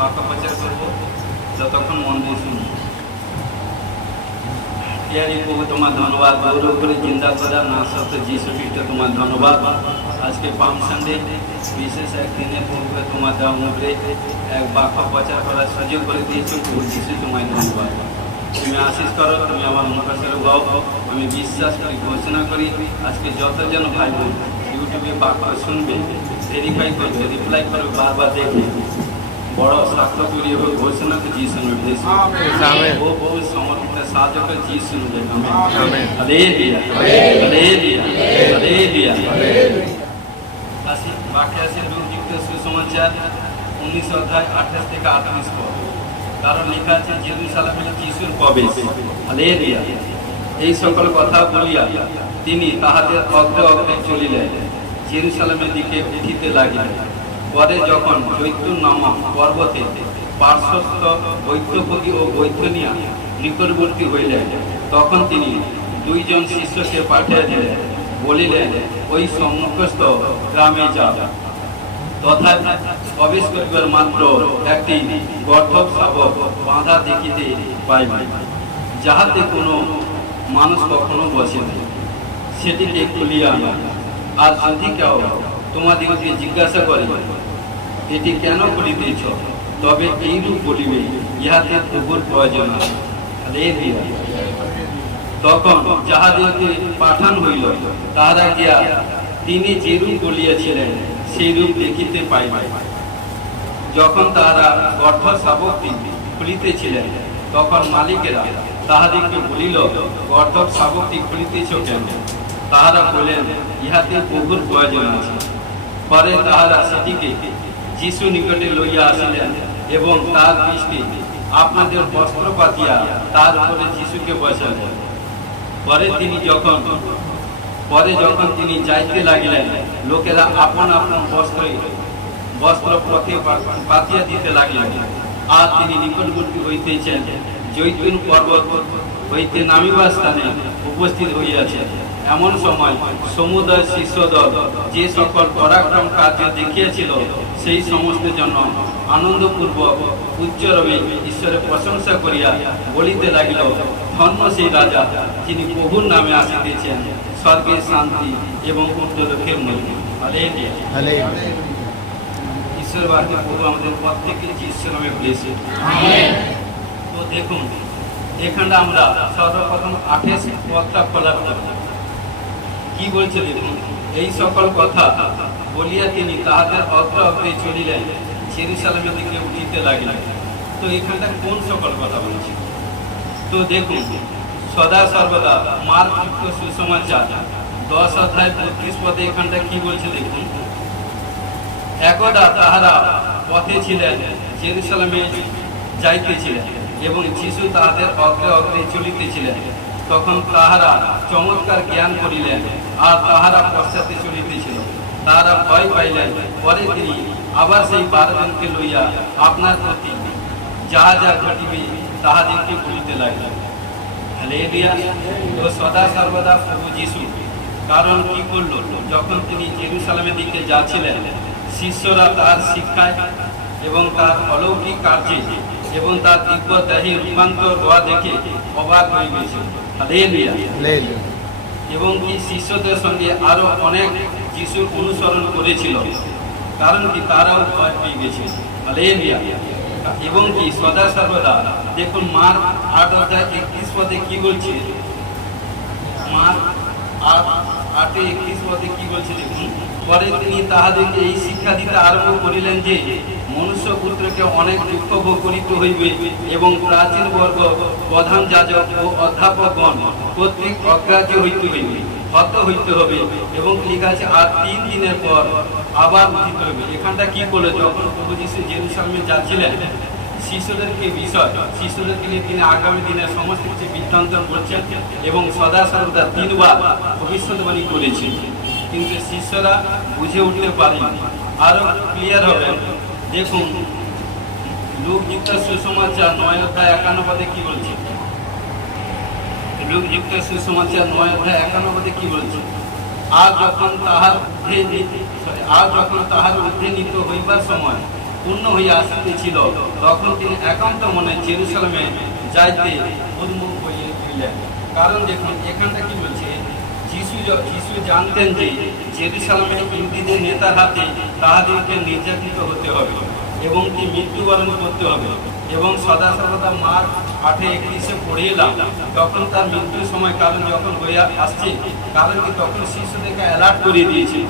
বাক্য প্রচার করবো, যতক্ষণ মন দিয়ে শুনবো। ইয়ারি প্রভু তোমার ধন্যবাদ, গৌরব করে জিন্দা করা না সত্য যিশু খ্রিস্ট তোমার ধন্যবাদ। আজকে পাম সানডে বিশেষ একদিনে প্রভুকে তোমার দেওয়া মুখে এক বাক্য প্রচার করার সুযোগ করে দিয়েছো। প্রভু যিশু তোমায় ধন্যবাদ। তুমি আশীষ করো, তুমি আমার মুখের গাও। আমি বিশ্বাস করি, ঘোষণা করি, আজকে যতজন ভাই বোন ইউটিউবে বাক্য শুনবে, ভেরিফাই করবে, রিপ্লাই করবে, বারবার দেখবে, বড় সাক্ষ্য তৈরি হবে, ঘোষণা করে যিশু নেবে। ও বহু সমর্পিত সাহায্য করে যিশু নেবে। Hallelujah, hallelujah, hallelujah. আসি বাক্যে আছে লুকযুক্ত সুসমাচার 19 অধ্যায় 28 থেকে 38 পদ। কারণ লেখা আছে জেরুজালেমে যিশুর প্রবেশ। হালেলুয়া। এই সকল কথা বলিয়া তিনি তাহাদের অগ্রে অগ্রে চলিলেন, জেরুজালেমের দিকে উঠিতে লাগিলেন। পরে যখন জৈতুন নামক পর্বতে পার্শ্বস্থ বৈদ্যপতি ও বৈদ্যনিয়া নিকটবর্তী হইলেন, তখন তিনি 2 জন শিষ্যকে পাঠিয়ে দিলেন, বলিলেন, ওই সম্মুখস্থ গ্রামে যাও। তথা প্রবেশ করিবার মাত্র একটি গর্ধব শাবক বাঁধা দেখিতে পাইবে, যাহাতে কোনো মানুষ কখনো বসে না। সেটিকে খুলিয়া আনা। আর যদি কেউ তোমাদিগকে জিজ্ঞাসা করে, এটি কেন খুলিতেছ, তবে এইরূপ বলিবে, ইহাতে প্রভুর প্রয়োজন আছে। হালেলুয়া। তখন যাহাদিগকে পাঠান হইল, তাহারা গিয়া তিনি যেরূপ বলিয়াছিলেন সেইরূপ দেখিতে পাইবে। যখন তাহারা গর্ভ শাবকটি খুলিতেছিলেন, তখন মালিকেরা তাহাদিগকে বলিল, গর্ধব শাবকটি খুলিতেছ কেন? তাহারা বলেন, ইহাতে প্রভুর প্রয়োজন আছে। পরে তাহারা সেটিকে যিশু নিকটে লইয়া আসিলেন এবং তার দৃষ্টি আপনাদের বস্ত্র পাতিয়া তার উপরে যিশুকে বসালেন। পরে যখন তিনি যাইতে লাগিলেন, লোকেরা আপন আপন বস্ত্র পথে পাতিয়া দিতে লাগিলেন। আর তিনি নিকটবর্তী হইতেছেন, জৈতুন পর্বত হইতে নামিবার স্থানে উপস্থিত হইয়াছেন। এমন সময় সমুদয় শিষ্যদল যে সকল পরাক্রম কার্য দেখিয়াছিল, সেই সমস্ত জন্য আনন্দপূর্বক উচ্চরবে ঈশ্বরের প্রশংসা করিয়া বলিতে লাগিল, ধন্য সেই রাজা, যিনি প্রভুর নামে আসিতেছেন, স্বর্গে শান্তি এবং ঊর্ধ্বলোকে মহিমা। হালেলুয়া। ঈশ্বর বাড়িতে প্রভু আমাদের প্রত্যেককে ঈশ্বর নামে বলেছে। তো দেখুন, এখানটা আমরা সর্বপ্রথম 28 পদটা খোলা করব। কি বলছে দেখুন, এই সকল কথা বলিয়া তিনি তাহাদের অগ্রে অগ্রে চলিলেন, জেরুজালেমের দিকে উঠিতে লাগিলেন। তো এখানটা কোন সকল কথা বলছে? তো দেখুন, সদা সর্বদা মার্কযুক্ত সুসমাচার 10 অধ্যায় 32 পদে এখানটা কি বলছে দেখুন। একদা তাহারা পথে ছিলেন, জেরুজালেমে যাইতেছিলেন এবং যিশু তাহাদের অগ্রে অগ্রে চলিতেছিলেন। তখন তাহারা চমৎকার জ্ঞান করিলেন, আর তাহারা পশ্চাতে চলিতেছিল। তাহারা ভয় পাইলেন। পরে তিনি আবার সেই 12 জনকে লইয়া আপনার প্রতি যাহা যা ঘটিবে তাহাদেরকে বলিতে লাগিলেন। হালেলুয়া। তো সদা সর্বদা প্রভু যিশু কারণ কি করল, যখন তিনি জেরুজালেমের দিকে যাচ্ছিলেন, শিষ্যরা তার শিক্ষায় এবং তার অলৌকিক কার্যে এবং তার দিব্য দেহে রূপান্তর হওয়া দেখে অবাক হয়ে গেছিল। হালেলুয়া। এবং কি শিষ্যদের সঙ্গে আরো অনেক যিশুর অনুসরণ করেছিল, কারণ কি তারাও ভয় পেয়ে গেছিল। হালেলুয়া। এবং কি সদা সর্বদা দেখুন, মার্ক 8 অধ্যায় 31 পদে কি বলছে। মার্ক 8:31 পদে কি বলছে দেখুন। পরে তিনি তাহাদেরকে এই শিক্ষা দিতে আরম্ভ করিলেন যে, মনুষ্য পুত্রকে অনেক দুঃখ ভোগ করিতে হইবে এবং প্রাচীন বর্গ, প্রধান যাজক ও অধ্যাপকগণ কর্তৃক অগ্রাহ্য হইতে হইবে, হত হইতে হবে এবং লেখা আছে, আর 3 দিনের পর আবার উঠিতে হবে। এখানটা কি করলো, যখন প্রভু যিশু জেরুজালেমে যাচ্ছিলেন, শিশুদেরকে নিয়ে তিনি আগামী দিনের সমস্ত কিছু বৃত্তান্ত বলছেন এবং সদা সর্বদা 3 বার ভবিষ্যৎবাণী করেছেন। কিন্তু শিষ্যরা বুঝে উঠতে পারেনি। আরো ক্লিয়ার হবে দেখুন, লুকযুক্ত সুসমাচার 9 অধ্যায় 51 পদে কি বলছে। লুকযুক্ত সুসমাচার 9 অধ্যায় 51 পদে কি বলছে। আর যখন তাহার ঊর্ধ্বে নিত হইবার সময় পূর্ণ হইয়া আসিতেছিল, তখন তিনি একান্ত মনে জেরুসালেমে যাইতে উন্মুখ হইলেন। কারণ দেখুন এখানটা কি বলছে, যিশু জানতেন যে জেরুসালেমে ইহুদীদের নেতার হাতে তাহাদেরকে নির্যাতিত হতে হবে এবং কি মৃত্যুবরণ করতে হবে। এবং সদা সর্বদা মার্ক 8:31 পড়ে এলাম, তখন তার মৃত্যুর সময় কারণ যখন হয়ে আসছে, কারণ কি তখন শিষ্যদেরকে অ্যালার্ট করে দিয়েছে।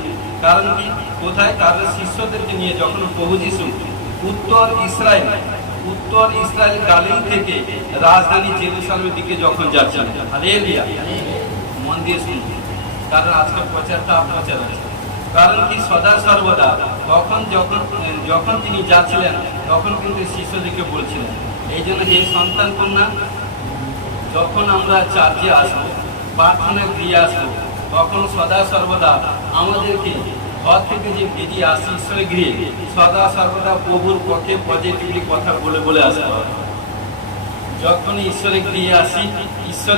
কারণ কি কোথায়, কারণ শিষ্যদেরকে নিয়ে যখন প্রভু যিশু উত্তর ইসরায়েল গালিল থেকে রাজধানী জেরুসালেমের দিকে যখন যাচ্ছেন, হালেলুয়া, মন দিয়ে শুনুন, কারণ আজকের প্রচারটা প্রচার আছে। কারণ কি সদা সর্বদা যখন তিনি যাচ্ছিলেন, তখন কিন্তু শিষ্যদেরকে বলছিলেন, এই জন্য যে সন্তান কন্যা যখন আমরা চার্চে আসবো, প্রার্থনা গৃহে আসবো, তখন সদা সর্বদা আমাদেরকে ঘর থেকে যে বেরিয়ে আসি ঈশ্বরের গৃহে, সদা সর্বদা প্রভুর পক্ষে পজিটিভলি কথা বলে আসতে হবে। যখন ঈশ্বরের গৃহে আসি, ঈশ্বর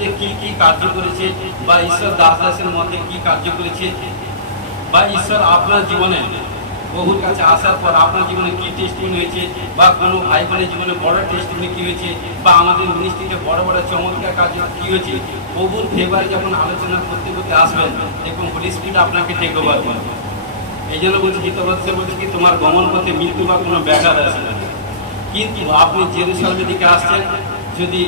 যে কি কার্য করেছে, বা ঈশ্বর দাসের মধ্যে কি কার্য করেছে, বা ঈশ্বর আপনার জীবনে প্রভুর কাছে আসার পর আপনার জীবনে কি টেস্টিং হয়েছে, বা কোনো ভাই বোনের জীবনে বড় টেস্টিং কি হয়েছে, বা আমাদের মিনিস্ট্রিতে বড় বড় চমৎকার কাজ কি হয়েছে, প্রভুর ফেভারে যখন আলোচনা করতে আসবেন, দেখুন হোলি স্পিরিট আপনাকে টেক ওভার করবে। এই জন্য বলছি গীতবৎসে বলছি কি তোমার গমন পথে মৃত্যু বা কোনো ব্যাঘাত আসে না। কিন্তু আপনি জেরুসালেমের দিকে আসছেন, যদি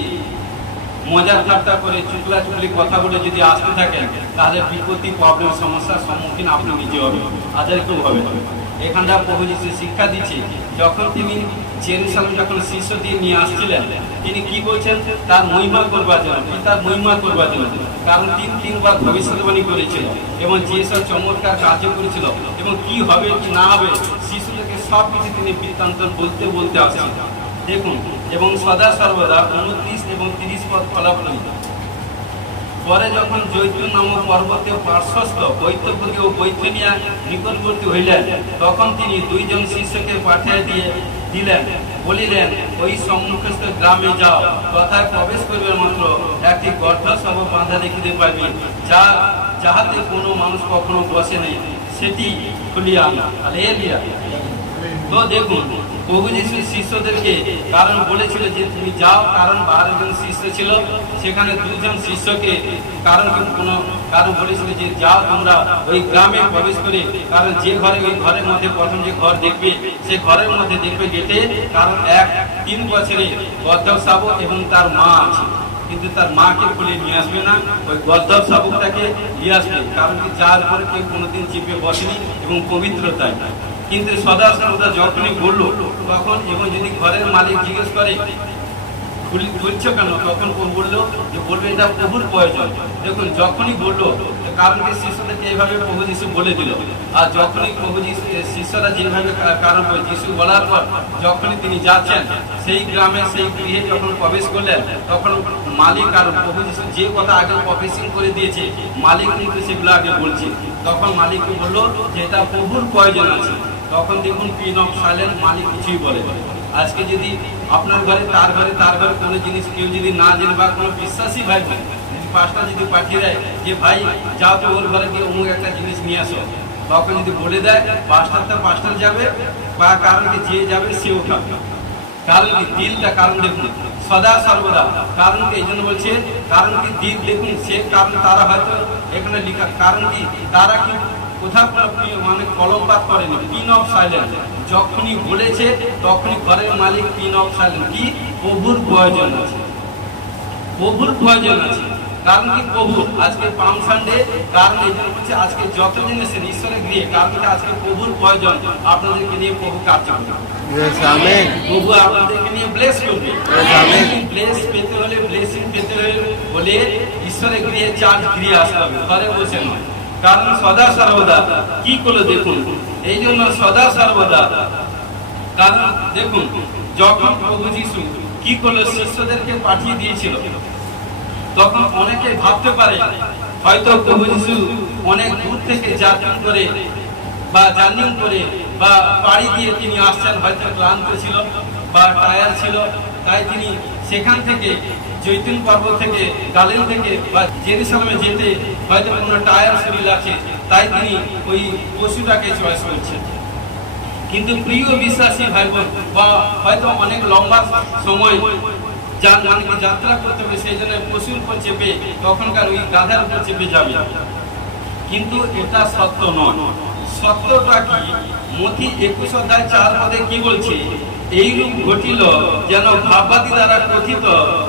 মজার ঠাট্টা করে চুগলি কথা বলে যদি আসতে থাকেন, তাহলে বিপত্তি প্রবলেম সমস্যার সম্মুখীন আপনি নিজে হবেন, আদার কেউ হবে না। এখানটা প্রভু যিশু শিক্ষা দিচ্ছে, যখন তিনি জেরুসালেম যখন শিষ্য দিয়ে নিয়ে আসছিলেন, তিনি কি বলছেন, তার মহিমা করবার জন্য, তার মহিমা করবার জন্য। কারণ তিনবার ভবিষ্যৎবাণী করেছিল এবং যেসব চমৎকার কার্য করেছিল এবং কি হবে কি না হবে, শিশুদেরকে সব কিছু তিনি বৃত্তান্ত বলতে আসছেন। দেখুন, এবং সদা সর্বদা 29 এবং 30 পদ ফলাফল। পরে যখন জৈতুন নামক পর্বতে পার্শ্বস্থ বৈতব্যকে ও বৈথনিয়া নিকটবর্তী হইলেন, তখন তিনি 2 জন শিষ্যকে পাঠিয়ে দিলেন, বলিলেন, ওই সম্মুখস্থ গ্রামে যাও, তথায় প্রবেশ করবে মাত্র একটি গর্ভসভ বাঁধা দেখিতে পাইবে, যাহাতে কোনো মানুষ কখনো বসে নেই, সেটি খুলিয়া আনা। হালেলুয়া। তো দেখুন, প্রভু যিশু শিষ্যদেরকে কারণ বলেছিল যে তুমি যাও, কারণ 12 জন শিষ্য ছিল, সেখানে 2 জন শিষ্যকে কারণ বলেছিল যে যাও তোমরা ওই গ্রামে প্রবেশ করে, কারণ যে ঘরে ওই ঘরের মধ্যে প্রথম যে ঘর দেখবে, সেই ঘরের মধ্যে দেখবে গেটে, কারণ 3 বছরে গর্ধব শাবক এবং তার মা আছে, কিন্তু তার মাকে খুলে নিয়ে আসবে না, ওই গর্ধব শাবকটাকে নিয়ে আসবে, কারণ কি যার উপরে কেউ কোনোদিন চেপে বসেনি এবং পবিত্রতায়। কিন্তু সদা সর্বদা যখনই বললো তখন, এবং যদি ঘরের মালিক জিজ্ঞেস করে খুলছো কেন, তখন ও বললো যে বলবে এটা প্রভুর প্রয়োজন। দেখুন, যখনই বললো, কারণ কি শিষ্যদেরকে এইভাবে প্রভু যিশু বলে দিল, আর যখনই প্রভু যিশু শিষ্যরা যেভাবে কারণ যিশু বলার পর যখনই তিনি যাচ্ছেন সেই গ্রামে সেই গৃহে যখন প্রবেশ করলেন, তখন মালিক আর প্রভু যিশু যে কথা আগে প্রফেসিং করে দিয়েছে, মালিক কিন্তু সেগুলো আগে বলছে। তখন মালিককে বললো যে এটা প্রভুর প্রয়োজন আছে। তখন দেখুন পিন অফ সাইলেন্ট, মালিক কিছুই বলে। আজকে যদি আপনার ঘরে তার ঘরে কোনো জিনিস কেউ যদি না জেনে, বা কোনো বিশ্বাসী ভাই পাঁচটা যদি পাঠিয়ে দেয় যে ভাই যাও তো ওর ঘরে গিয়ে অমুক একটা জিনিস নিয়ে আসো, তখন যদি বলে দেয় পাঁচটার যাবে, বা কারণ কি যে যাবে সে উঠাবে, কারণ কি দিলটা, কারণ দেখুন সদা সর্বদা, কারণ কি এই জন্য বলছে, কারণ কি দিল দেখুন সে, কারণ তারা হয়তো এখানে লেখা, কারণ কি তারা কি কোথাও মানে কলমপাত করেনি, পিন অফ সাইলেন্ট, যখনই বলেছে তখনই ঘরের মালিক পিন অফ সাইলেন্ট, কি প্রভুর প্রয়োজন আছে, প্রভুর প্রয়োজন আছে। কারণ কি প্রভু আজকে পাম সানডে, কারণ এই জন্য বলছে আজকে যত জিনিসের ঈশ্বরের গৃহে, কারণ কি আজকে প্রভুর প্রয়োজন, আপনাদেরকে নিয়ে প্রভু কার্য করবে, প্রভু আপনাদেরকে নিয়ে ব্লেস করবে। ব্লেস পেতে হলে, ব্লেসিং পেতে হলে ঈশ্বরের গৃহে চার্চ গৃহে আসতে হবে, ঘরে বসে নয়। কারণ সদা সর্বদা কি করলো দেখুন, এই জন্য সদা সর্বদা, কারণ দেখুন যখন প্রভু যিশু কি করলো, শিষ্যদেরকে পাঠিয়ে দিয়েছিল, তখন অনেকে ভাবতে পারে হয়তো প্রভু যিশু অনেক দূর থেকে জার্নি করে বা পাড়ি দিয়ে তিনি আসছেন, হয়তো ক্লান্ত ছিল বা টায়ার ছিল, তাই তিনি সেখান থেকে জৈতুন পর্বত থেকে, গালিল থেকে বা জেরুসালেমে যেতে হয়তো কোনো টায়ার শরীর আছে, তাই তিনি ওই পশুটাকে চয়েস করছেন। কিন্তু প্রিয় বিশ্বাসী ভাই বোন, বা হয়তো অনেক লম্বা সময় যাত্রা করতে হবে, সেই জন্য পশুর উপর চেপে তখনকার ওই গাধার উপর চেপে যাবে, কিন্তু এটা সত্য নয়। সত্যটা কি? মথি 21 অধ্যায় 4 পদে কি বলছে? এইরূপ ঘটিল যেন ভাববাদী দ্বারা কথিত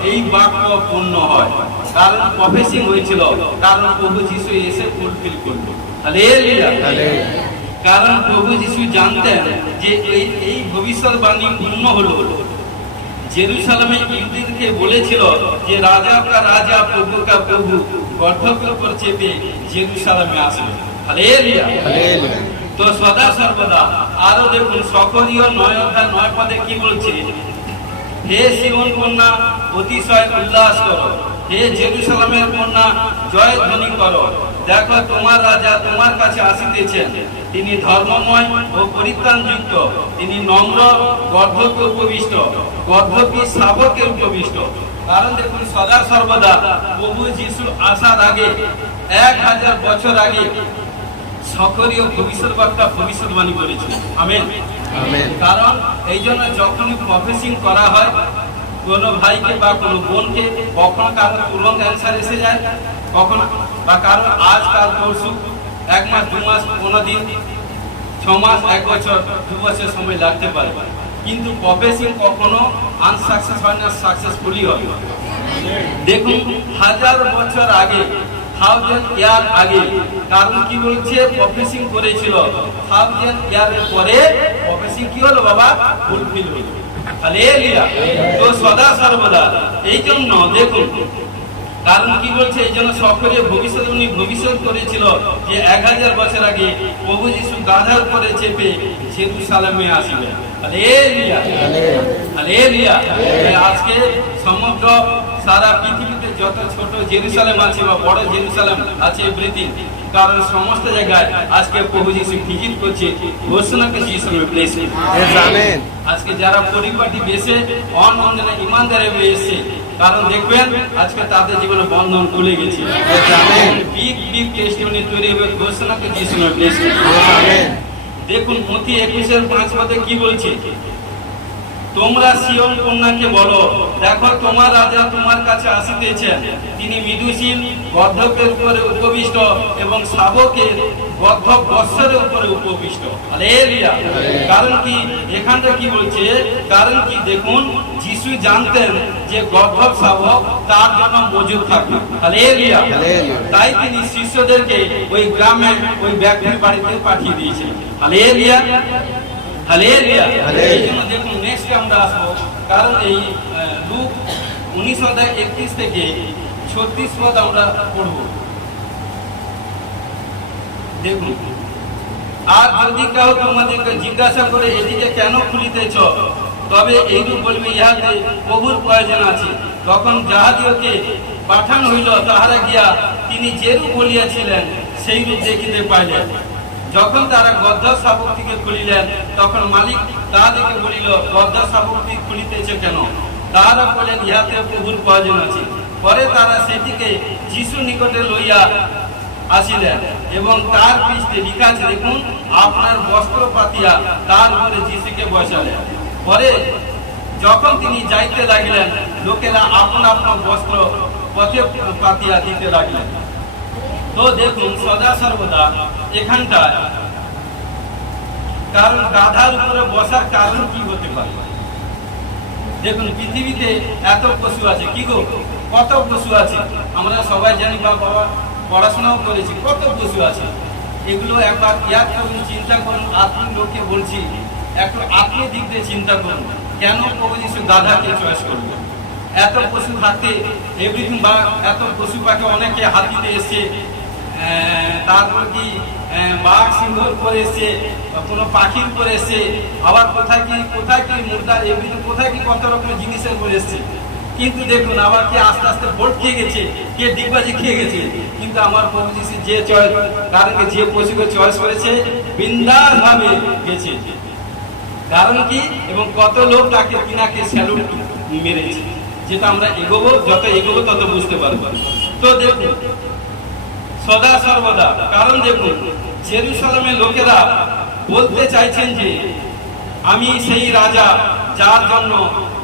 এই বাক্য পূর্ণ হয়। কারণ প্রফেসিং হয়েছিল, কারণ প্রভু যিশু এসে ফুলফিল করল। হালেলুয়া। কারণ প্রভু যিশু জানতেন যে এই ভবিষ্যৎবাণী পূর্ণ হলো। জেরুসালেমে ইহুদিদেরকে বলেছিল যে রাজা কা রাজা প্রভু কা প্রভু গর্ভের উপর চেপে জেরুসালেমে আসবে। হালেলুয়া। তো সদা সর্বদা আরো দেখুন সকরীয় 9 অধ্যায় 9 পদে কি বলছে? হে সিওন কন্যা অতিশয় উল্লাস করো, হে জেরুসালেমের কন্যা জয় ধ্বনি করো। দেখো তোমার রাজা তোমার কাছে আসিতেছেন, তিনি ধর্মময় ও পরিত্রাণযুক্ত, তিনি নম্র, গর্ভকে উপবিষ্ট, গর্ভবতী শাবকের উপবিষ্ট। কারণ দেখুন সদা সর্বদা প্রভু যিশু আসার আগে 1000 বছর আগে সকরীয় ভবিষ্যৎবক্তা ভবিষ্যৎবাণী করেছে। আমেন। কারণ এই জন্য যখনই প্রফেসিং করা হয় কোনো ভাইকে বা কোনো বোনকে, কখনো কারো তুরন্ত অ্যান্সার এসে যায়, কখনো বা কারো আজকাল পরশু 1 মাস 2 মাস 15 দিন 6 মাস 1 বছর 2 বছর সময় লাগতে পারে, কিন্তু প্রফেসিং কখনো আনসাকসেস হয় না, সাকসেসফুলি হয়। দেখুন 1000 বছর আগে, 1000 ইয়ার আগে, কারণ কি বলছে? প্রফেসিং করেছিল। 1000 ইয়ারের পরে প্রফেসিং কি হলো বাবা? ফুলফিল হলো। হালেলুয়া। তো সদা সর্বদা এই জন্য দেখুন, কারণ কি বলছে? এই জন্য সকরীয় ভবিষ্যৎবাণী ভবিষ্যৎ করেছিল যে 1000 বছর আগে প্রভু যিশু গাধার উপরে চেপে জেরুসালেমে আসবে। হালেলুয়া। হালেলুয়া। আজকে সমগ্র সারা পৃথিবীতে যত ছোট জেরুসালেম আছে বা বড় জেরুসালেম আছে এভরিথিং, কারণ সমস্ত জায়গায় আজকে প্রভু যিশু ভিজিট করছে। ঘোষণাকে যিশু প্লেস। আমেন। আজকে যারা পরিপাটি বেশে অনবন্ধনে ইমানদারে এসেছে, কারণ দেখবেন আজকে তাদের জীবনে বন্ধন খুলে গেছে। বিগ বিগ টেস্টিমনি তৈরি হবে। ঘোষণাকে যিশু প্লেস। আমেন। দেখুন মথি 21:5 পদে কি বলছে? তোমরা সিওন কন্যাকে বলো, দেখো তোমার রাজা তোমার কাছে আসিতেছেন, তিনি মৃদুশীল, গর্ধবের উপরে উপবিষ্ট এবং শাবকের গর্ধব বৎসরের উপরে উপবিষ্ট। হালেলুয়া। কারণ কি এখানটা কি বলছে? কারণ কি দেখুন যিশু জানতেন যে গর্ধব শাবক তার জন্য মজুদ থাকবে। হালেলুয়া। তাই তিনি শিষ্যদেরকে ওই গ্রামে ওই ব্যক্তির বাড়িতে পাঠিয়ে দিয়েছিলেন। হালেলুয়া। হালেলুয়া। এই জন্য দেখুন নেক্সট আমরা আসবো, কারণ এই লুক 19 অধ্যায় 31 থেকে 36 পদ আমরা পড়ব। দেখুন, আর যদি কেউ তোমাদেরকে জিজ্ঞাসা করে এদিকে কেন খুলিতেছ, তবে এইরূপ বলবে ইহাতে প্রভুর প্রয়োজন আছে। তখন যাহাদিওকে পাঠানো হইল তাহারা গিয়া তিনি যেরূপ বলিয়াছিলেন সেই রূপ দেখিতে পাইলেন। যখন তারা গর্ধব শাবকটিকে খুলিলেন, তখন মালিক তাহাদেরকে বলিল, গর্ধব শাবকটি খুলিতেছে কেন? তাহারা বলেন, ইহাতে প্রভুর প্রয়োজন আছে। পরে তারা সেটিকে যিশু নিকটে লইয়া আসিলেন এবং তার পৃষ্ঠে লিখা আছে, দেখুন, আপনার বস্ত্র পাতিয়া তার উপরে যিশুকে বসালেন। পরে যখন তিনি যাইতে লাগিলেন, লোকেরা আপন আপন বস্ত্র পথে পাতিয়া দিতে লাগিলেন। তো দেখুন সদা সর্বদা এখানটায়, কারণ গাধার উপরে বসার কারণ কি হতে পারে? দেখুন পৃথিবীতে এত পশু আছে, কি গো, কত পশু আছে আমরা সবাই জানি, বা বাবা পড়াশোনাও করেছি, কত পশু আছে। এগুলো একবার ইয়াদ করুন, চিন্তা করুন। আত্মিক লোককে বলছি, একটু আত্মীয় দিক দিয়ে চিন্তা করুন, কেন প্রভু যিশু গাধাকে চয়েস করবে? এত পশু হাতে এভরিথিং, বা এত পশু পাখি, অনেকে হাতিতে এসছে, তারপর কি বাঘ সিংহর উপরে এসছে, কোনো পাখির উপরে এসছে, আবার কোথায় কি মুর্দা, এমনি কোথায় কি কত রকমের জিনিসের উপরে এসছে। কিন্তু দেখুন আবার কি আস্তে আস্তে ভোট খেয়ে গেছে, কে ডিগবাজি খেয়ে গেছে। কিন্তু আমার প্রভু যিশু যে চয়েস, কারণ যে পশুকে চয়েস করেছে বিন্দাস ভাবে গেছে। কারণ কি, এবং কত লোক তাকে কিনাকে স্যালুট মেরেছে, যেটা আমরা এগোবো, যত এগোবো তত বুঝতে পারবো। তো দেখুন সদা সর্বদা, কারণ দেখুন জেরুসালেমের লোকেরা বলতে চাইছেন যে আমি সেই রাজা যার জন্য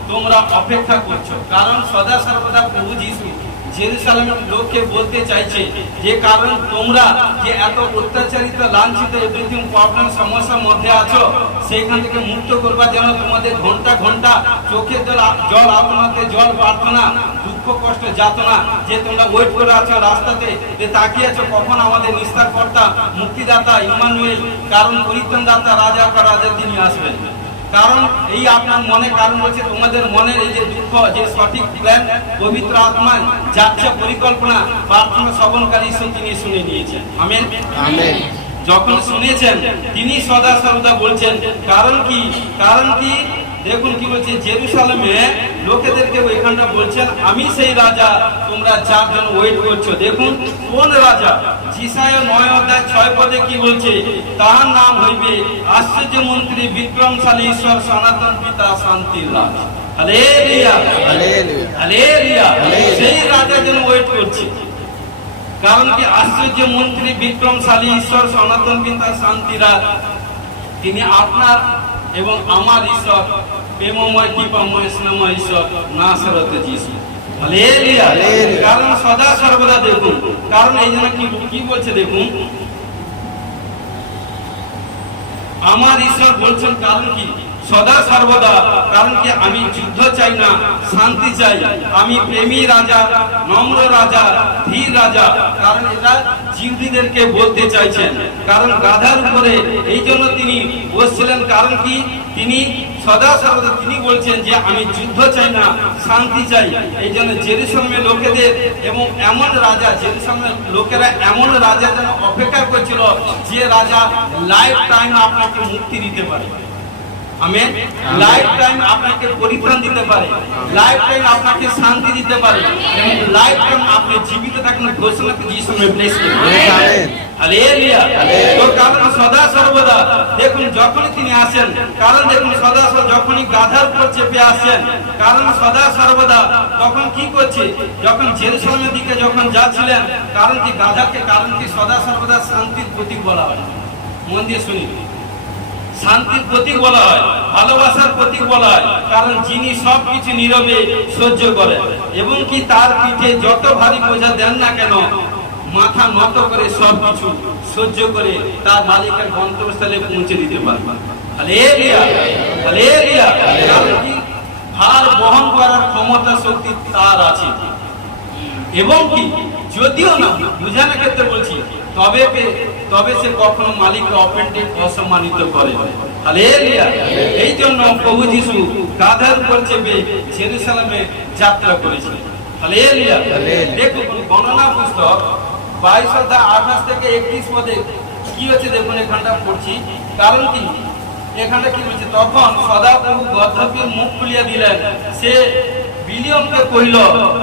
তোমরা অপেক্ষা করছো। কারণ সদা সর্বদা প্রভু যিশু জেরুসালেমের লোককে বলতে চাইছে যে কারণ তোমরা যে এত অত্যাচারিত লাঞ্ছিত এভরিথিং প্রবলেম সমস্যার মধ্যে আছো, সেইখান থেকে মুক্ত করবা যেন তোমাদের ঘন্টা ঘন্টা চোখের জল আপনাতে জল প্রার্থনা, দুঃখ কষ্ট যাতনা, যে তোমরা ওয়েট করে আছো রাস্তাতে, যে তাকিয়ে আছো কখন আমাদের নিস্তার কর্তা মুক্তিদাতা ইম্মানুয়েল, কারণ পরিত্রাণ দাতা রাজা রাজা তিনি আসবেন। কারণ এই আপনার মনে কারণ হচ্ছে তোমাদের মনের এই যে দুঃখ, যে সঠিক প্ল্যান পবিত্র আত্মা যাচ্ছে পরিকল্পনা প্রার্থনা শ্রবণকারী ঈশ্বর তিনি শুনে নিয়েছেন। Amen amen. যখন শুনেছেন তিনি সদা সর্বদা বলছেন কারণ কি দেখুন কি বলছে, জেরুসালেমে লোকেদেরকে ওইখানটা বলছেন আমি সেই রাজা তোমরা যার জন্য ওয়েট করছো। দেখুন কোন রাজা, যিশায়া 9 অধ্যায় 6 পদে কি বলছে, তার নাম হইবে আশ্চর্য মন্ত্রী, বিক্রমশালী ঈশ্বর, সনাতন পিতা, শান্তির রাজ। Hallelujah hallelujah. সেই রাজার জন্য ওয়েট করছে। কারণ কি আশ্চর্য মন্ত্রী, বিক্রমশালী ঈশ্বর, সনাতন পিতা, শান্তির রাজ, তিনি আপনার এবং আমার ঈশ্বর, প্রেমময় কৃপাময় স্নেহময় ঈশ্বর, নাসরতের যিশু। হালেলুয়া। কারণ সদা সর্বদা দেখুন, কারণ এই জন্য কি বলছে দেখুন, আমার ঈশ্বর বলছেন কারণ কি সদা সর্বদা, কারণ কি আমি যুদ্ধ চাই না, শান্তি চাই, আমি প্রেমী রাজা, নম্র রাজা, ধীর রাজা। কারণ এটা জিউদীদেরকে বলতে চাইছেন। কারণ গাধার উপরে এই জন্য তিনি বসছিলেন, কারণ কি তিনি সদা সর্বদা তিনি বলছেন যে আমি যুদ্ধ চাই না, শান্তি চাই। এই জন্য জেরুসালেমের লোকেদের এবং এমন রাজা, জেরুসালেমের লোকেরা এমন রাজা যেন অপেক্ষা করছিল, যে রাজা লাইফ টাইম আপনাকে মুক্তি দিতে পারে। আমেন। লাইফ টাইম আপনাকে পরিত্রাণ দিতে পারে, লাইফ টাইম আপনাকে শান্তি দিতে পারে, এবং লাইফ টাইম আপনি জীবিত থাকেন ঘোষণাকে যিশু নামে প্রেস করুন। হালেলুয়া। তো কারণ সদা সর্বদা দেখুন যখনই তিনি আসেন, কারণ দেখুন সদা যখনই গাধার উপর চেপে আসেন, কারণ সদা সর্বদা তখন কি করছে, যখন জেরুসালেমের দিকে যখন যাচ্ছিলেন, কারণ কি গাধাকে, কারণ কি সদা সর্বদা শান্তির প্রতীক বলা হয়। মন দিয়ে শুনি, শান্তির প্রতীক বলা হয়, ভালোবাসার প্রতীক বলা হয়। কারণ যিনি সবকিছু নীরবে সহ্য করেন, এবং কি তার পিঠে যত ভারী বোঝা দেন না কেন, মাথা নত করে সবকিছু সহ্য করে তার মালিকের গন্তব্যস্থলে পৌঁছে দিতে পারবেন। Hallelujah hallelujah. কারণ কি ভার বহন করার ক্ষমতা শক্তি তার আছে, এবং কি যদিও না বুঝানোর ক্ষেত্রে বলছি, তবে সে কখনো মালিককে অপেন্টে অসম্মানিত করে। হালেলুয়া। এই জন্য প্রভু যিশু গাধার উপর চেপে জেরুসালেমে যাত্রা করেছিলেন। হালেলুয়া। দেখুন গণনা পুস্তক 22 অধ্যায় 28 থেকে 31 পদে কি হচ্ছে দেখুন, এখানটা পড়ছি। কারণ কি এখানটা কি বলছে, তখন সদাপ্রভু গর্ধবের মুখ খুলিয়া দিলেন, সে বিলিয়মকে কহিল,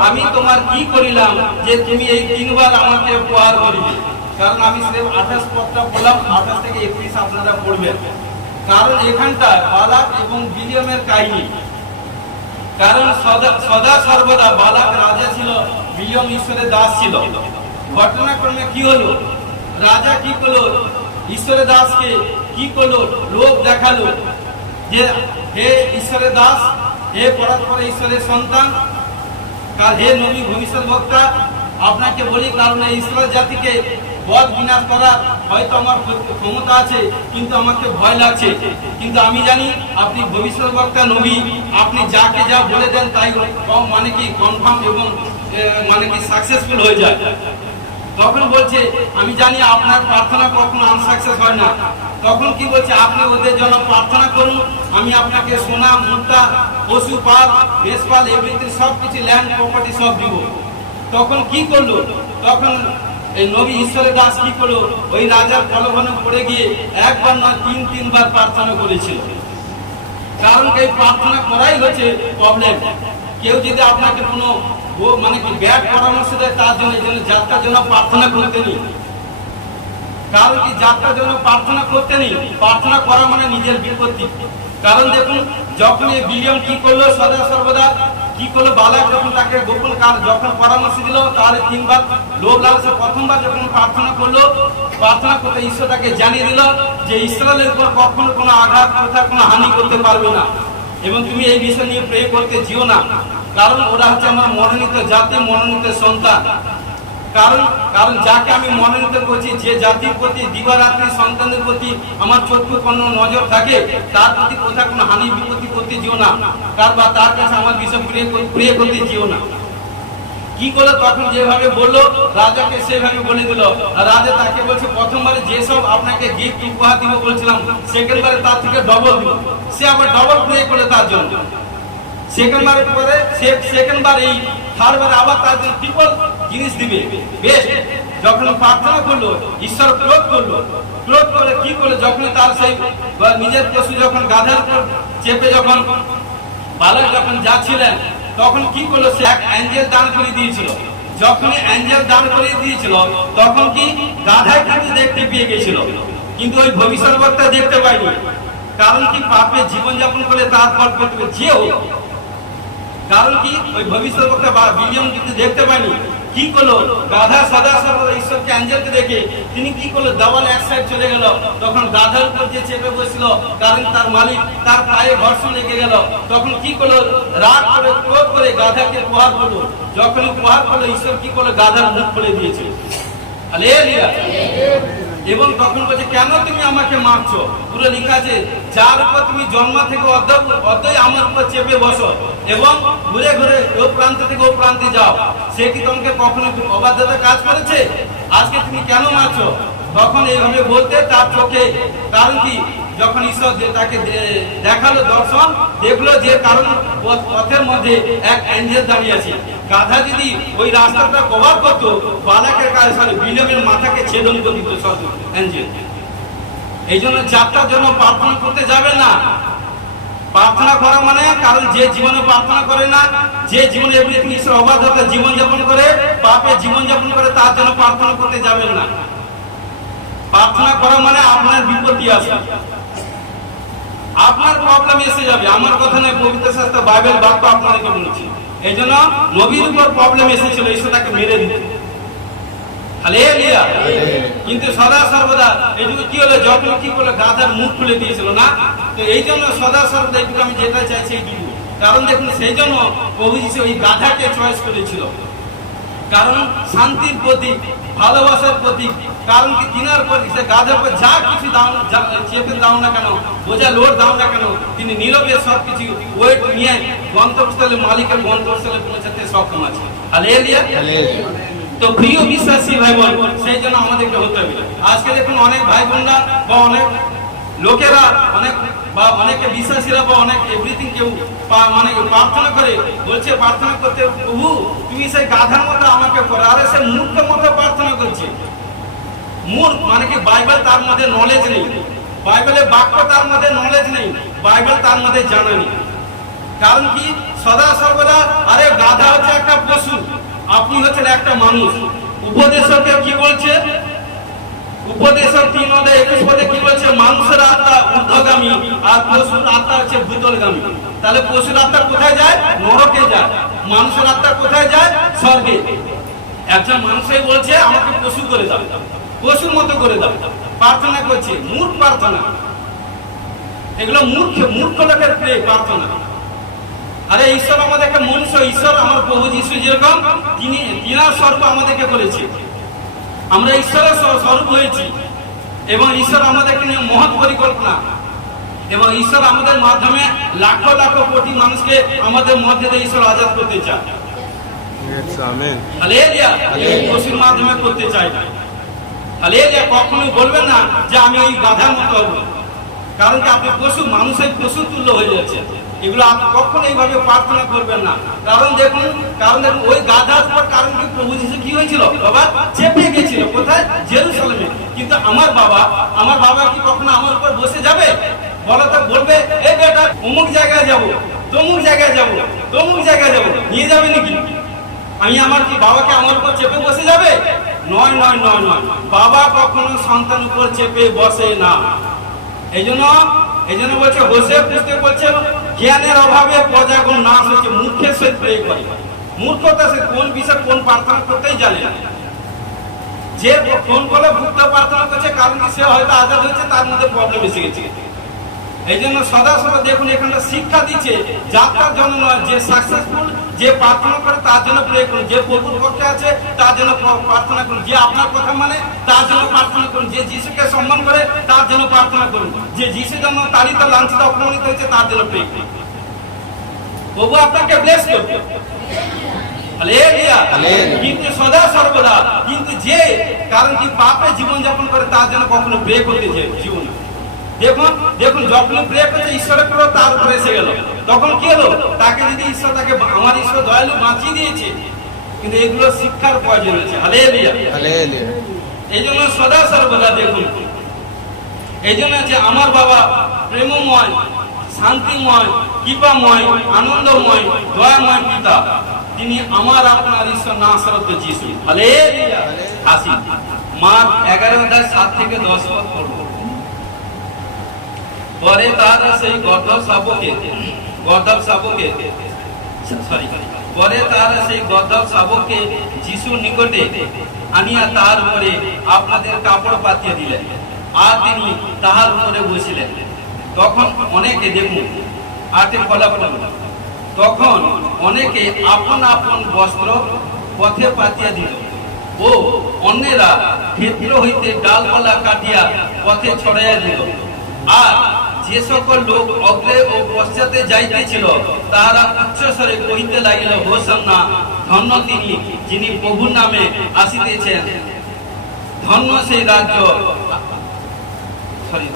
আমি তোমার কি করিলাম যে তুমি এই 3 বার আমাকে উপহার করিলে। কারণ আমি সির্ফ 28 পদটা বললাম, 28 থেকে 31 আপনারা পড়বেন। কারণ এখানটা বালাক এবং বিলিয়মের কাহিনী। কারণ সদা সর্বদা বালাক রাজা ছিল, বিলিয়ম ঈশ্বরের দাস ছিল। ঘটনাক্রমে কি হলো, রাজা কি করলো, ঈশ্বরের দাসকে কি করলো, লোক দেখালো যে হে ঈশ্বরের দাস, হে পরস্পর ঈশ্বরের সন্তান, হে নবী ভবিষ্যৎবক্তা, আপনাকে বলি, কারণ ইসরায়েল জাতিকে বধ বিনাশ করার হয়তো আমার ক্ষমতা আছে, কিন্তু আমাকে ভয় লাগছে। কিন্তু আমি জানি আপনি ভবিষ্যৎবক্তা নবী, আপনি যাকে যা বলে দেন তাই মানে কি কনফার্ম এবং মানে কি সাকসেসফুল হয়ে যায়। তখন বলছে আমি জানি আপনার প্রার্থনা কখনো আনসাকসেস হয় না। তখন কি বলছে, আপনি ওদের জন্য প্রার্থনা করুন, আমি আপনাকে সোনা মুক্তা পশু পাল বেশপাল এভরিথিং সবকিছু ল্যান্ড প্রপার্টি সব দিব। তখন কি করলো, তখন এই নবী ঈশ্বরের দাস কি করলো, ওই রাজার প্রলোভনে পড়ে গিয়ে একবার নয় 3 বার প্রার্থনা করেছিল। কারণ এই প্রার্থনা করাই হচ্ছে প্রবলেম। কেউ যদি আপনাকে কোনো মানে কি ব্যাড পরামর্শ দেয়, তার জন্য যাত্রার জন্য প্রার্থনা করতে নেই। কারণ কি যাত্রার জন্য প্রার্থনা করতে নেই, প্রার্থনা করা মানে নিজের বিপত্তি। কারণ দেখুন যখন এই বিলিয়ম কি করলো, সদা সর্বদা কি করলো, বালাক যখন তাকে গোপন যখন পরামর্শ দিল, তার 3 বার লোভ লালসা, প্রথমবার যখন প্রার্থনা করলো প্রার্থনা করতে ঈশ্বর তাকে জানিয়ে দিল যে ইসরায়েলের উপর কখনো কোনো আঘাত তথা কোনো হানি করতে পারবে না, এবং তুমি এই বিষয় নিয়ে প্রে করতে যেও না, কারণ ওরা হচ্ছে আমার মনোনীত জাতি, মনোনীত সন্তান। কারণ যাকে আমি মনোনীত করছি, যে জাতির প্রতি দিবারাত্রি সন্তানদের প্রতি আমার চক্ষু কোনো নজর থাকে, তার প্রতি কোথাও কোনো হানি বিপত্তি করতে যেও না, বা তার কাছে আমার বিষয় প্রে করতে যেও না। কি করলো তখন যেভাবে বললো রাজাকে সেভাবে বলে দিল। রাজা তাকে বলছে প্রথমবারে যেসব আপনাকে গিফট উপহার দিব বলছিলাম, সেকেন্ড বারে তার থেকে ডবল দিব। সে আবার ডবল প্রে করে তার জন্য, সেকেন্ড বারের পরে সেকেন্ড বার এই থার্ড বারে আবার তার জন্য ট্রিপল জিনিস দিবে। বেশ, যখন প্রার্থনা করলো ঈশ্বর ক্রোধ করে কি করলো, যখন তার সেই নিজের পশু যখন গাধার উপর চেপে যখন বালক যখন যাচ্ছিলেন, তখন কি করলো, সে এক অ্যাঞ্জেল দান করে দিয়েছিল। যখন অ্যাঞ্জেল দান করে দিয়েছিল তখন কি গাধায় কিন্তু দেখতে পেয়ে গেছিল, কিন্তু ওই ভবিষ্যৎবক্তা দেখতে পাইনি। কারণ কি পাপে জীবনযাপন করে তার ফল পেতে যেও, কারণ কি ওই ভবিষ্যৎবক্তা বা বিলিয়ন কিন্তু দেখতে পাইনি। কি করলো, গাধা সদা সর্বদা ঈশ্বরকে অ্যাঞ্জেলকে দেখে তিনি কি করলো, দেওয়াল এক সাইড চলে গেল। তখন গাধার উপর যে চেপে বসছিল, কারণ তার মালিক তার পায়ে ঘর্ষণ লেগে গেল। তখন কি করলো, রাগ করে ক্রোধ করে গাধাকে প্রহার করলো। যখন প্রহার করলো, ঈশ্বর কি করলো, গাধার মুখ খুলে দিয়েছে। হালেলুয়া। এবং তখন বলছে, কেন তুমি আমাকে মারছো? পুরো লেখা আছে, যার উপর তুমি জন্ম থেকে অদ্যই আমার উপর চেপে বসো এবং ঘুরে ঘুরে ও প্রান্ত থেকে ও প্রান্তে যাও, সে কি তোমাকে কখনো অবাধ্যতা কাজ করেছে? আজকে তুমি কেন মারছো? তখন এইভাবে বলতে তার চোখে, কারণ কি যখন ঈশ্বর তাকে দেখালো দর্শন, দেখলো যে কারণ পথের মধ্যে এক অ্যাঞ্জেল দাঁড়িয়ে আছে। গাধা যদি ওই রাস্তাটা কভার করতো, বালাকের কাছে বিলিয়নের মাথাকে ছেদন করে দিত সব অ্যাঞ্জেল। এই জন্য যাত্রার জন্য প্রার্থনা করতে যাবে না। প্রার্থনা করা মানে, কারণ যে জীবনে প্রার্থনা করে না, যে জীবনে এভরিথিং ঈশ্বর অবাধ্যতা জীবনযাপন করে, পাপে জীবনযাপন করে, তার জন্য প্রার্থনা করতে যাবেন না। প্রার্থনা করা মানে আপনার বিপত্তি আসে, আপনার প্রবলেম এসে যাবে। আমার কথা নয়, পবিত্র শাস্ত্র বাইবেল বাক্য আপনাদেরকে বলছি। এই জন্য নবীর উপর প্রবলেম এসেছিল, ঈশ্বর তাকে মেরে দিত। হালেলুয়া। কিন্তু সদা সর্বদা এইটুকু কি হলো, যখন কি করলো, গাধার মুখ খুলে দিয়েছিল না। তো এই জন্য সদা সর্বদা এইটুকু আমি যেটা চাইছি এইটুকু, কারণ দেখুন সেই জন্য প্রভু যিশু ওই গাধাকে চয়েস করেছিল, কারণ শান্তির প্রতীক, ভালোবাসার প্রতীক। কারণ কি তিনার প্রতীক, সে গাধার পর যা কিছু দাও, চেপে দাও না কেন, বোঝা লোড দাও না কেন, তিনি নীরবে সবকিছু ওয়েট নিয়ে গন্তব্যস্থলে, মালিকের গন্তব্যস্থলে পৌঁছাতে সক্ষম আছে। হালেলুয়া। তো প্রিয় বিশ্বাসী ভাই বোন, সেই জন্য আমাদেরকে হতে হবে। আজকে দেখুন অনেক ভাই বোনরা বা অনেক লোকেরা, অনেকে বিশ্বাসীরা বা অনেক এভরিথিং কেউ মানে প্রার্থনা করে, বলছে প্রার্থনা করতে, প্রভু তুমি সেই গাধার মতো আমাকে করো। আরে সে মূর্খের মতো প্রার্থনা করছে। মূর্খ মানে কি, বাইবেল তার মধ্যে নলেজ নেই, বাইবেলের বাক্য তার মধ্যে নলেজ নেই, বাইবেল তার মধ্যে জানা নেই। কারণ কি সদা সর্বদা, আরে গাধা হচ্ছে একটা পশু, আপনি হচ্ছেন একটা মানুষ। উপদেশকে কি বলছে, উপদেশক 3:21 কি বলছে, মানুষের আত্মা ঊর্ধ্বগামী আর পশুর আত্মা হচ্ছে ভূতলগামী। তাহলে পশুর আত্মা কোথায় যায়? নরকে যায়। মানুষের আত্মা কোথায় যায়? স্বর্গে। একজন মানুষই বলছে আমাকে পশু করে দাও, পশুর মতো করে দাও, প্রার্থনা করছে, মূর্খ প্রার্থনা। এগুলো মূর্খ লোকের প্রার্থনা। আরে ঈশ্বর আমাদেরকে মনুষ্য, ঈশ্বর আমার প্রভু যিশু যেরকম তিনার স্বরূপ আমাদেরকে বলেছে, আমরা ঈশ্বরের স্বরূপ হয়েছি, এবং ঈশ্বর আমাদেরকে নিয়ে মহৎ পরিকল্পনা, এবং ঈশ্বর আমাদের মাধ্যমে লাখো লাখো কোটি মানুষকে আমাদের মধ্যে দিয়ে ঈশ্বর আজাদ করতে চায়। হালেলুয়া। পশুর মাধ্যমে করতে চাই না। হালেলুয়া। কখনো বলবেন না যে আমি ওই গাধার মতো হব, কারণ কি আপনি পশু, মানুষের পশু তুল্য হয়ে যাচ্ছে। এগুলো আপনি কখনো এইভাবে প্রার্থনা করবেন না। কারণ দেখুন ওই গাধার উপর, কারণ কি প্রভু যিশু কি হয়েছিল, বাবা চেপে গেছিল কোথায়? জেরুজালেমে। কিন্তু আমার বাবা কি কখনো আমার উপর বসে যাবে? বলো তো, বলবে এই বেটা অমুক জায়গায় যাবো, তমুক জায়গায় যাবো, তমুক জায়গায় যাবো, নিয়ে যাবে নাকি? আমি আমার কি বাবাকে আমার উপর চেপে বসে যাবে? নয় নয় নয় নয়, বাবা কখনো সন্তান উপর চেপে বসে না। এই জন্য বলছে, বসে বুঝতে বলছে, জ্ঞানের অভাবে প্রজাগণ নাশ হচ্ছে, মূর্খের সহিত প্রে করে। মূর্খতা, সে কোন বিষয় কোন প্রার্থনা করতেই জানে না। যে ফোন করে ভুক্ত প্রার্থনা করছে, কারণ কি সে হয়তো আজাদ হয়েছে, তার মধ্যে প্রবলেম এসে গেছে। এই জন্য সদা সদা দেখুন এখানটা শিক্ষা দিচ্ছে, যাত্রার জন্য নয়, যে সাকসেসফুল, যে প্রার্থনা করে তার জন্য প্রে করুন, যে প্রভুর পক্ষে আছে তার জন্য প্রার্থনা করুন, যে আপনার কথা মানে তার জন্য প্রার্থনা করুন, যে যিশুকে সম্মান করে তার জন্য প্রার্থনা করুন, যে যিশুর জন্য তাড়িত, লাঞ্ছিত, অপমানিত হয়েছে তার জন্য প্রে করুন। প্রভু আপনাকে ব্লেস করবে। হালেলুয়া। কিন্তু সদা সর্বদা কিন্তু যে কারণ কি পাপে জীবন যাপন করে তার জন্য কখনো প্রে করতে যায় জীবন। দেখুন দেখুন যখন প্রে করতে ঈশ্বরের পুরো তার উপরে এসে গেল, তখন কি হলো? তাকে যদি ঈশ্বর, তাকে আমার ঈশ্বর দয়ালু বাঁচিয়ে দিয়েছে, কিন্তু এগুলো শিক্ষার প্রয়োজন আছে। Hallelujah hallelujah. এই জন্য সদা সর্বদা দেখুন, এই জন্য আছে আমার বাবা প্রেমময়, শান্তিময়, কৃপাময়, আনন্দময়, দয়াময় পিতা, তিনি আমার আপনার ঈশ্বর নাসরত যিশু। হালেলুয়া। আসি মার্ক 11:7 থেকে 10 পদ পড়ব। পরে তার সেই গর্দভ শাবককে যিশুর নিকটে আনিয়া তাহার উপরে আপনাদের কাপড় পাতিয়া দিলেন, আর তিনি তাহার উপরে বসিলেন। তখন অনেকে, দেখুন 8 ফলাফল, তখন অনেকে আপন আপন বস্ত্র পথে পাতিয়া দিল, ও অন্যেরা ক্ষেত্র হইতে ডালপালা কাটিয়া পথে ছড়াইয়া দিল। আর যে সকল লোক অগ্রে ও পশ্চাতে যাইতেছিল, তাহারা উচ্চস্বরে কহিতে লাগিল, হোসান্না, ধন্য তিনি যিনি প্রভুর নামে আসিতেছেন, ধন্য সেই রাজ্য,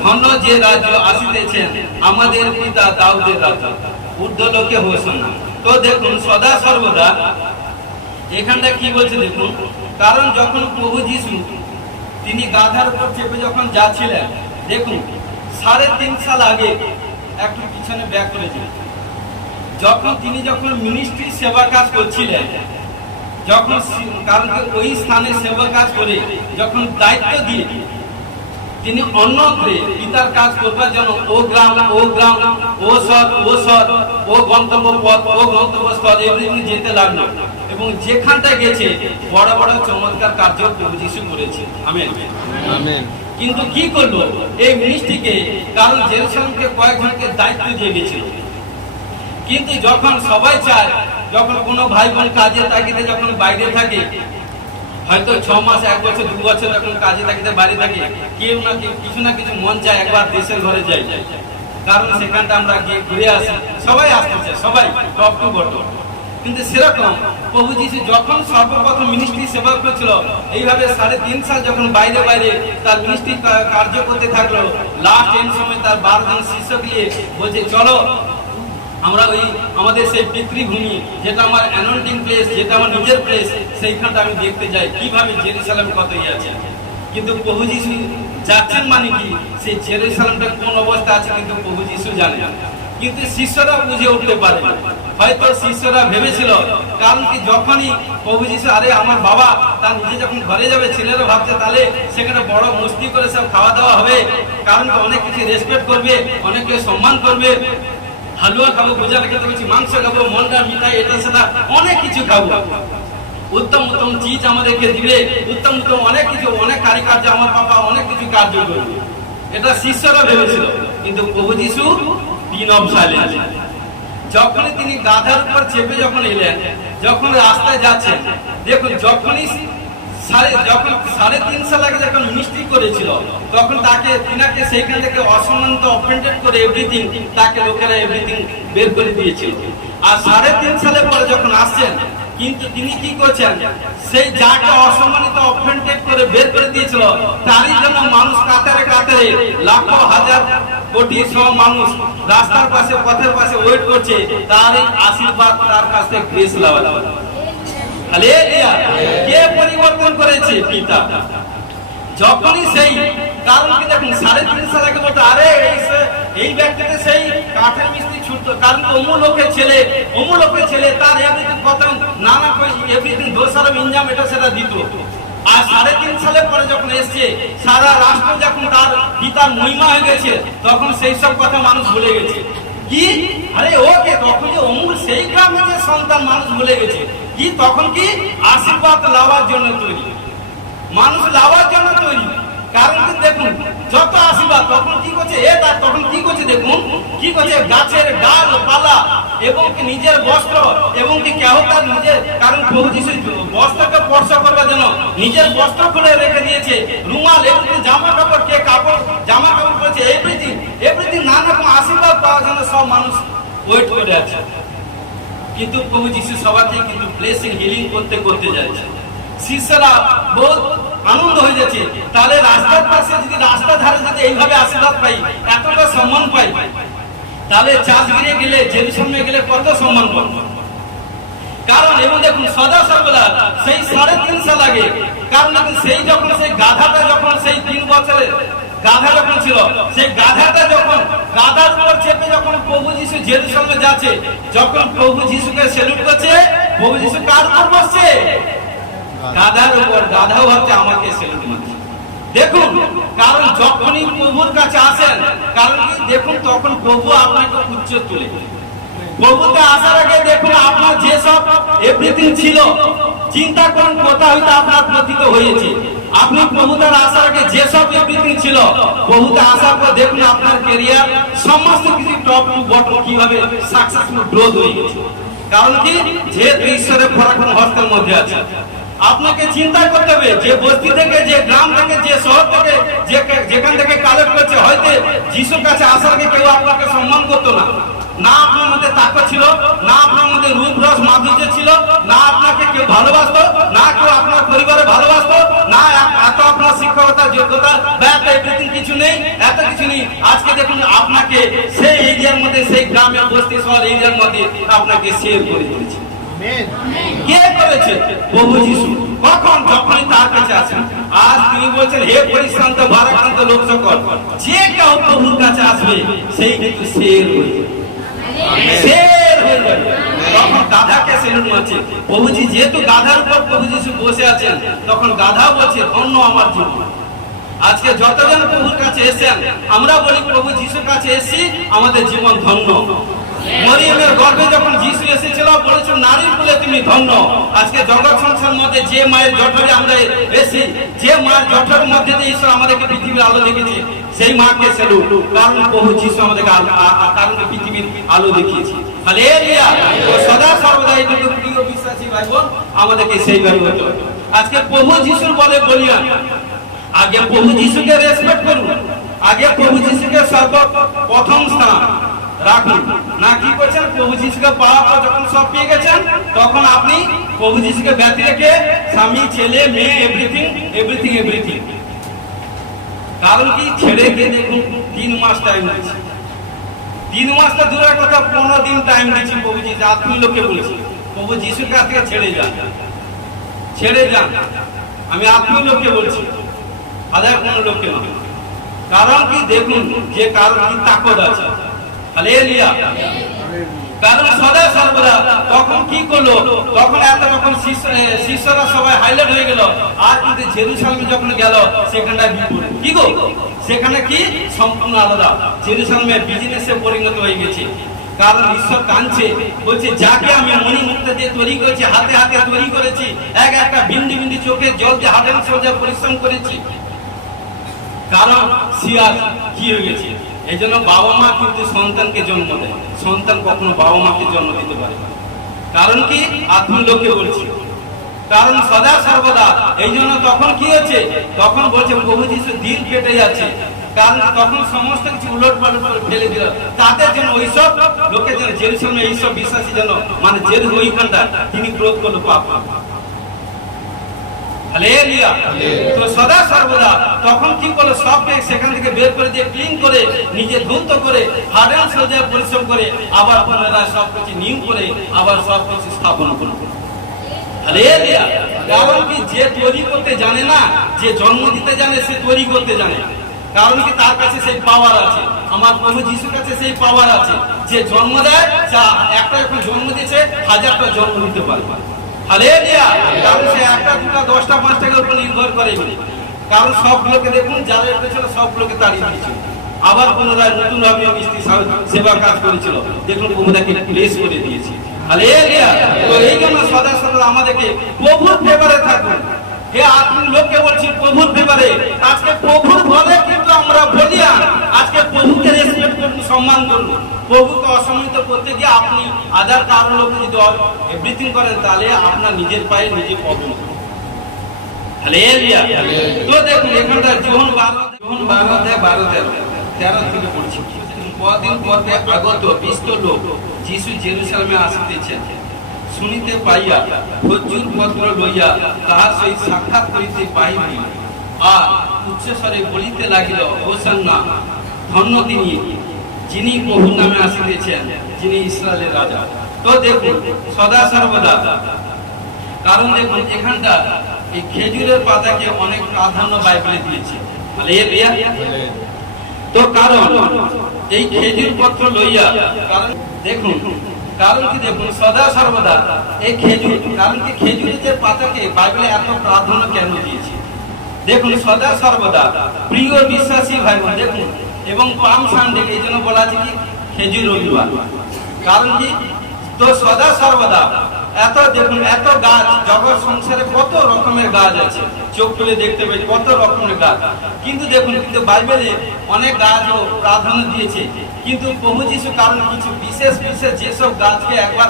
ধন্য যে রাজ্য আসিতেছেন আমাদের পিতা দাউদের রাজ্য, ঊর্ধ্বলোকে হোসান্না। তো দেখুন সদা সর্বদা এখানটা কি বলছে দেখুন, কারণ যখন প্রভু যিশু তিনি গাধার উপর চেপে যখন যাচ্ছিলেন, দেখুন 3.5 সাল আগে, একটু পিছনে ব্যাক করেছেন, যখন তিনি মিনিস্ট্রি সেবা কাজ করছিলেন, যখন কারণ ওই স্থানে সেবা কাজ করে যখন দায়িত্ব দিয়ে তিনি অন্যত্রে পিতার কাজ করবার জন্য ও গ্রাম, ও শহর, ও গন্তব্যপথ, ও গন্তব্যস্থল এগুলি যেতে লাগলো, এবং যেখানটা গেছে বড় বড় চমৎকার কার্য প্রভু যিশু করেছে। Amen amen. কিন্তু কি করলো এই মিনিস্ট্রিকে, কারণ জেরুজালেমকে কয়েকজনকে দায়িত্ব দিয়ে গেছিল। কিন্তু যখন সবাই চায়, যখন কোনো ভাই বোন কাজে তাগিদে যখন বাইরে থাকে, হয়তো 6 মাস, 1 বছর, 2 বছর যখন কাজে তাগিদে বাইরে থাকে, কেউ না কেউ কিছু না কিছু মন চায় একবার দেশের ঘরে যাই, কারণ সেখানটা আমরা গিয়ে ঘুরে আসি, সবাই আসতে চায়, সবাই টপ টু বটম। কিন্তু সেরকম প্রভু যিশু যখন সর্বপ্রথম মিনিস্ট্রি সেবা করেছিল, এইভাবে 3.5 সাল যখন বাইরে বাইরে তার মিনিস্ট্রি কার্য করতে থাকলো, লাস্ট এন্ড সময় তার 12 জন শিষ্য দিয়ে বলছে, চলো আমরা ওই আমাদের সেই পিতৃভূমি, যেটা আমার অ্যানোইন্টিং প্লেস, যেটা আমার নিজের প্লেস, সেইখানটা আমি দেখতে যাই কিভাবে জেরুজালেম কত আছে। কিন্তু প্রভু যিশু যাচ্ছেন মানে কি, সেই জেরুজালেমটা কোন অবস্থা আছে কিন্তু প্রভু যিশু জানে, কিন্তু শিষ্যরা বুঝে উঠতে পারে। হয়তো শিষ্যরা ভেবেছিল, কারণ কি যখনই প্রভু যিশু, আরে আমার বাবা তার নিজে যখন ঘরে যাবে, ছেলেরা ভাবছে তাহলে সেখানে বড় মস্তি করে সব খাওয়া দাওয়া হবে, কারণ অনেক কিছু রেসপেক্ট করবে, অনেকে সম্মান করবে, হালুয়া খাবো, গোজালে খেতে বলছি, মাংস খাবো, মন্ডা, মিঠাই, এটা সেটা অনেক কিছু খাবো, উত্তম উত্তম চিজ আমাদেরকে দিবে, উত্তম উত্তম অনেক কিছু, অনেক কারিকার্য, আমার বাবা অনেক কিছু কার্য করবে, এটা শিষ্যরা ভেবেছিল। কিন্তু প্রভু যিশু পিন অফ সাইলেন্স, যখনই তিনি গাধার উপর চেপে যখন এলেন, যখন রাস্তায় যাচ্ছেন, দেখুন যখনই যখন 3.5 সাল আগে যখন মিনিস্ট্রি করেছিল, তখন তিনাকে সেইখান থেকে অসম্মানিত, অফেন্ডেড করে এভরিথিং, তাকে লোকেরা এভরিথিং বের করে দিয়েছিল। আর 3.5 সালের পরে যখন আসছেন, কিন্তু তিনি কি করছেন, সেই যাকে অসম্মানিত, অফেন্ডেড করে বের করে দিয়েছিল, তারই জন্য মানুষ কাতারে কাতারে, লাখো হাজার কোটি সব মানুষ রাস্তার পাশে, পথের পাশে ওয়েট করছে, তার এই আশীর্বাদ, তার কাছ থেকে গ্রেস লাভ। হালেলুয়া। কে পরিবর্তন করেছে? পিতা। যখনই সেই, কারণ কি দেখুন 3.5 সাল আগে বলতো, আরে এই ব্যক্তিতে সেই কাঠের মিস্ত্রি ছুটতো, কারণ অমুক লোকের ছেলে তার এভরিথিং কত নানা এভরিথিং দোষারো ইনজাম এটা সেটা দিত। আর 3.5 সালের পরে যখন এসছে, সারা রাষ্ট্র যখন তার পিতার মহিমা হয়ে গেছে, তখন সেই সব কথা মানুষ ভুলে গেছে। কি আরে ওকে তখন যে অমুক সেই গ্রামের যে সন্তান, মানুষ ভুলে গেছে কি, তখন কি আশীর্বাদ লাভার জন্য তৈরি। মানুষ লাভার জন্য তৈরি। কারণ দেখুন যত আশীর্বাদ তখন কি করছে তখন কি করছে দেখুন কি করছে, গাছের ডাল পালা এবং নিজের বস্ত্র এবং কি কেহ তার নিজের, কারণ প্রভু যিশু বস্ত্রকে স্পর্শ করবার জন্য নিজের বস্ত্র খুলে রেখে দিয়েছে, রুমাল এবং জামা কাপড়, কে কাপড় জামা কাপড় করেছে, এভরিথিং নানা রকম আশীর্বাদ পাওয়ার জন্য সব মানুষ ওয়েট করে আছে। কিন্তু প্রভু যিশু সবাইকে কিন্তু ব্লেসিং হিলিং করতে করতে যাচ্ছে। শিষ্যরা বহুত আনন্দ হয়ে যাচ্ছে। তাহলে রাস্তার পাশে যদি রাস্তা ধারে যদি এইভাবে আশীর্বাদ পাই, এতটা সম্মান পাই, তাহলে চাঁদ গিরে গেলে জেরুসালেমে গেলে কত সম্মান পাবো। কারণ এবং দেখুন সদা সর্বদা সেই 3.5 সাল আগে, কারণ সেই যখন সেই গাধাটা যখন সেই 3 বছরের গাধা যখন ছিল, সেই গাধাটা যখন গাধার উপর চেপে যখন প্রভু যিশু জেরুসালেমে যাচ্ছে, যখন প্রভু যিশুকে সেলুট করছে, প্রভু যিশু কার উপর বসছে? গাধার উপর। গাধাও হচ্ছে আমাকে সেলুট মারছে। দেখুন কারণ যখনই প্রভুর কাছে আসেন, কারণ কি দেখুন তখন প্রভু আপনাকে উচ্চ তুলে। প্রভুতে আসার আগে দেখুন আপনার যেসব এভরিথিং ছিল, চিন্তা করুন কোথা হইতে আপনার পতিত হয়েছে। আপনি প্রভুতে আসার আগে যেসব এভরিথিং ছিল, প্রভুতে আসার পর দেখুন আপনার ক্যারিয়ার সমস্ত কিছু টপ টু বটম কিভাবে সাকসেসফুল গ্রোথ হয়ে গেছে। কারণ কি যেহেতু ঈশ্বরের পরাক্রম হস্তের মধ্যে আছে। আপনাকে চিন্তা করতে হবে যে বস্তি থেকে, যে গ্রাম থেকে, যে শহর থেকে, যেখান থেকে কালেক্ট করছে, হয়তো যিশুর কাছে আসার আগে কেউ আপনাকে সম্মান করতো না, না আপনার মধ্যে তাকত ছিল, না আপনার মধ্যে রূপ রস মাধুর্য ছিল, না আপনাকে কেউ ভালোবাসতো, না কেউ আপনার পরিবারে ভালোবাসতো, না এত আপনার শিক্ষকতার যোগ্যতা বা এত এভরিথিং কিছু নেই, এত কিছু নেই। আজকে দেখুন আপনাকে সেই এরিয়ার মধ্যে, সেই গ্রামের বস্তি শহর এরিয়ার মধ্যে আপনাকে সেভ করে দিয়েছে। কে করেছে? প্রভু যিশু। কখন? যখনই তার কাছে আসেন। আজ তিনি বলছেন, হে পরিশ্রান্ত ভারাক্রান্ত লোক সকল, যে কেউ প্রভুর কাছে আসবে সেই কিন্তু সেভ হয়ে যাবে। তখন গাধাকে সেলুট মারছে প্রভুজি। যেহেতু গাধার উপর প্রভু যিশু বসে আছেন, তখন গাধা বলছে ধন্য আমার জীবন। আজকে যতজন প্রভুর কাছে এসেছেন, আমরা বলি প্রভু যিশুর কাছে এসেছি, আমাদের জীবন ধন্য। মরিয়মের গর্ভে যখন যিশু এসেছিল, বলেছিল নারীর বলে তুমি ধন্য। আজকে জগৎ সংসার মধ্যে যে মায়ের জঠরে আমরা এসেছি, যে মায়ের জঠরের মধ্যে দিয়ে ঈশ্বর আমাদেরকে পৃথিবীর আলো দেখেছে, সেই মাকে সেলুট। কারণ প্রভু যিশু আমাদেরকে কারণ পৃথিবীর আলো দেখিয়েছে। হালেলুয়া। সদা সর্বদা এইটুকু প্রিয় বিশ্বাসী ভাই বোন, আমাদেরকে সেইভাবে হতে হবে। আজকে প্রভু যিশুর বলে বলিয়া, আগে প্রভু যিশুকে রেসপেক্ট করুন, আগে প্রভু যিশুকে সর্বপ্রথম স্থান রাখুন। না কি করছেন? প্রভু যিশুকে পাওয়ার পর যখন সব পেয়ে গেছেন, তখন আপনি প্রভু যিশুকে ব্যতি রেখে স্বামী, ছেলে, মেয়ে, এভরিথিং। কারণ কি ছেড়ে গিয়ে দেখুন 3 মাস টাইম দিচ্ছে। 3 মাসটা দূরের কথা, 15 দিন টাইম দিচ্ছি প্রভু যিশু। আত্মীয় লোককে বলেছি প্রভু যিশুর কাছ থেকে ছেড়ে যান। আমি আত্মীয় লোককে বলছি, হাজার কোনো লোককে না। কারণ কি দেখুন যে কারণ কি তাকত আছে। হালেলুয়া। কারণ সদা সর্বদা তখন কি করলো, তখন এত রকম শিষ্যরা সবাই হাইলাইট হয়ে গেল। আর কিন্তু জেরুসালেমে যখন গেল, সেখানটা কি গো, সেখানে কি সম্পূর্ণ আলাদা। জেরুসালেমে বিজনেসে পরিণত হয়ে গেছে। কারণ ঈশ্বর কাঁদছে, বলছে যাকে আমি মণিমুক্তা দিয়ে তৈরি করেছি, হাতে হাতে তৈরি করেছি, একটা বিন্দু বিন্দু চোখে জল দিয়ে হাতের সোজা পরিশ্রম করেছি। কারণ সিয়ার কি হয়ে গেছে। এই জন্য বাবা মা কিন্তু সন্তানকে জন্ম দেয়, সন্তান কখনো বাবা মাকে জন্ম দিতে পারে না। কারণ কি আত্মীয় লোককে বলছি। কারণ সদা সর্বদা এই জন্য তখন কি হচ্ছে, তখন বলছে প্রভু যিশু দিন কেটে যাচ্ছে। কারণ তখন সমস্ত কিছু উলট পালট করে ফেলে দিল। তাদের জন্য ওইসব লোকের জন্য, জেরুসালেমে এইসব বিশ্বাসী জন্য, মানে ওইখানটা তিনি ক্রোধ করলো পাপ। হালেলুয়া। তো সদা সর্বদা তখন কি করলো, সবকে সেখান থেকে বের করে দিয়ে ক্লিন করে, নিজে ধৌত করে, হাড়ের সোজা পরিশ্রম করে, আবার পুনরায় সবকিছু নিউ করে, আবার সবকিছু স্থাপন করলো। হালেলুয়া। কারণ কি যে তৈরি করতে জানে না, যে জন্ম দিতে জানে, সে তৈরি করতে জানে। কারণ কি তার কাছে সেই পাওয়ার আছে। আমার প্রভু যিশুর কাছে সেই পাওয়ার আছে। যে জন্ম দেয়, একটা এখন জন্ম দিয়েছে, 1000টা জন্ম দিতে পারে। হালেলুয়া। কারণ সে 1টা 2টা 10টা 5টার উপর নির্ভর করে। কারণ সবগুলোকে দেখুন, যারা এসেছিল সবগুলোকে তাড়িয়ে দিয়েছিল। আবার পুনরায় নতুন ভাবে মিস্ত্রি সেবা কাজ করেছিল, দেখুন প্রভু তাকে প্লেস করে দিয়েছে। হালেলুয়া। তো এই জন্য সদা সর্বদা আমাদেরকে প্রভুর ফেভারে থাকুন। হে আপনি লোককে বলছেন প্রভুর ব্যাপারে, আজকে প্রভুর বলে কিন্তু আমরা বলি না। আজকে প্রভুকে রেসপেক্ট করুন, সম্মান করুন। প্রভুকে অসম্মানিত করতে গিয়ে আপনি আদার কারো লোক যদি এভরিথিং করেন, তাহলে আপনার নিজের পায়ে নিজে প্রবলেম। হালেলুয়া। তো দেখুন এখানটা যোহন 12:13 থেকে পড়ছি। কদিন পরে আগত বিস্ত লোক যিশু জেরুসালেমে আসিতেছেন শুনিতে পাইয়া খজুর পত্র লইয়া তাহার সহিত সাক্ষাৎ করিতে বাহির হইল, আর উচ্চস্বরে বলিতে লাগিল, হোসান্না, ধন্য তিনি যিনি প্রভুর নামে আসিতেছেন, যিনি ইসরায়েলের রাজা। তো দেখুন সদা সর্বদা, কারণ দেখুন এখানটা এই খেজুরের পাতাকে অনেক প্রাধান্য বাইবেলে দিয়েছে। তো কারণ এই খেজুর পত্র লইয়া, কারণ দেখুন, কারণ কি দেখুন সদা সর্বদা এই খেজুর, কারণ কি খেজুরের যে পাতাকে বাইবেলে এত প্রাধান্য কেন দিয়েছে? দেখুন সদা সর্বদা প্রিয় বিশ্বাসী ভাই বোন, দেখুন এবং পাম সানডে এই জন্য বলা আছে কি খেজুর রবিবার। কারণ কি, তো সদা সর্বদা এত দেখুন এত গাছ, জগৎ সংসারে কত রকমের গাছ আছে, চোখ তুলে দেখতে পাই কত রকমের গাছ। কিন্তু দেখুন কিন্তু বাইবেলে অনেক গাছও প্রাধান্য দিয়েছে, কিন্তু প্রভু যিশু কারণ কিছু বিশেষ বিশেষ যেসব গাছকে একবার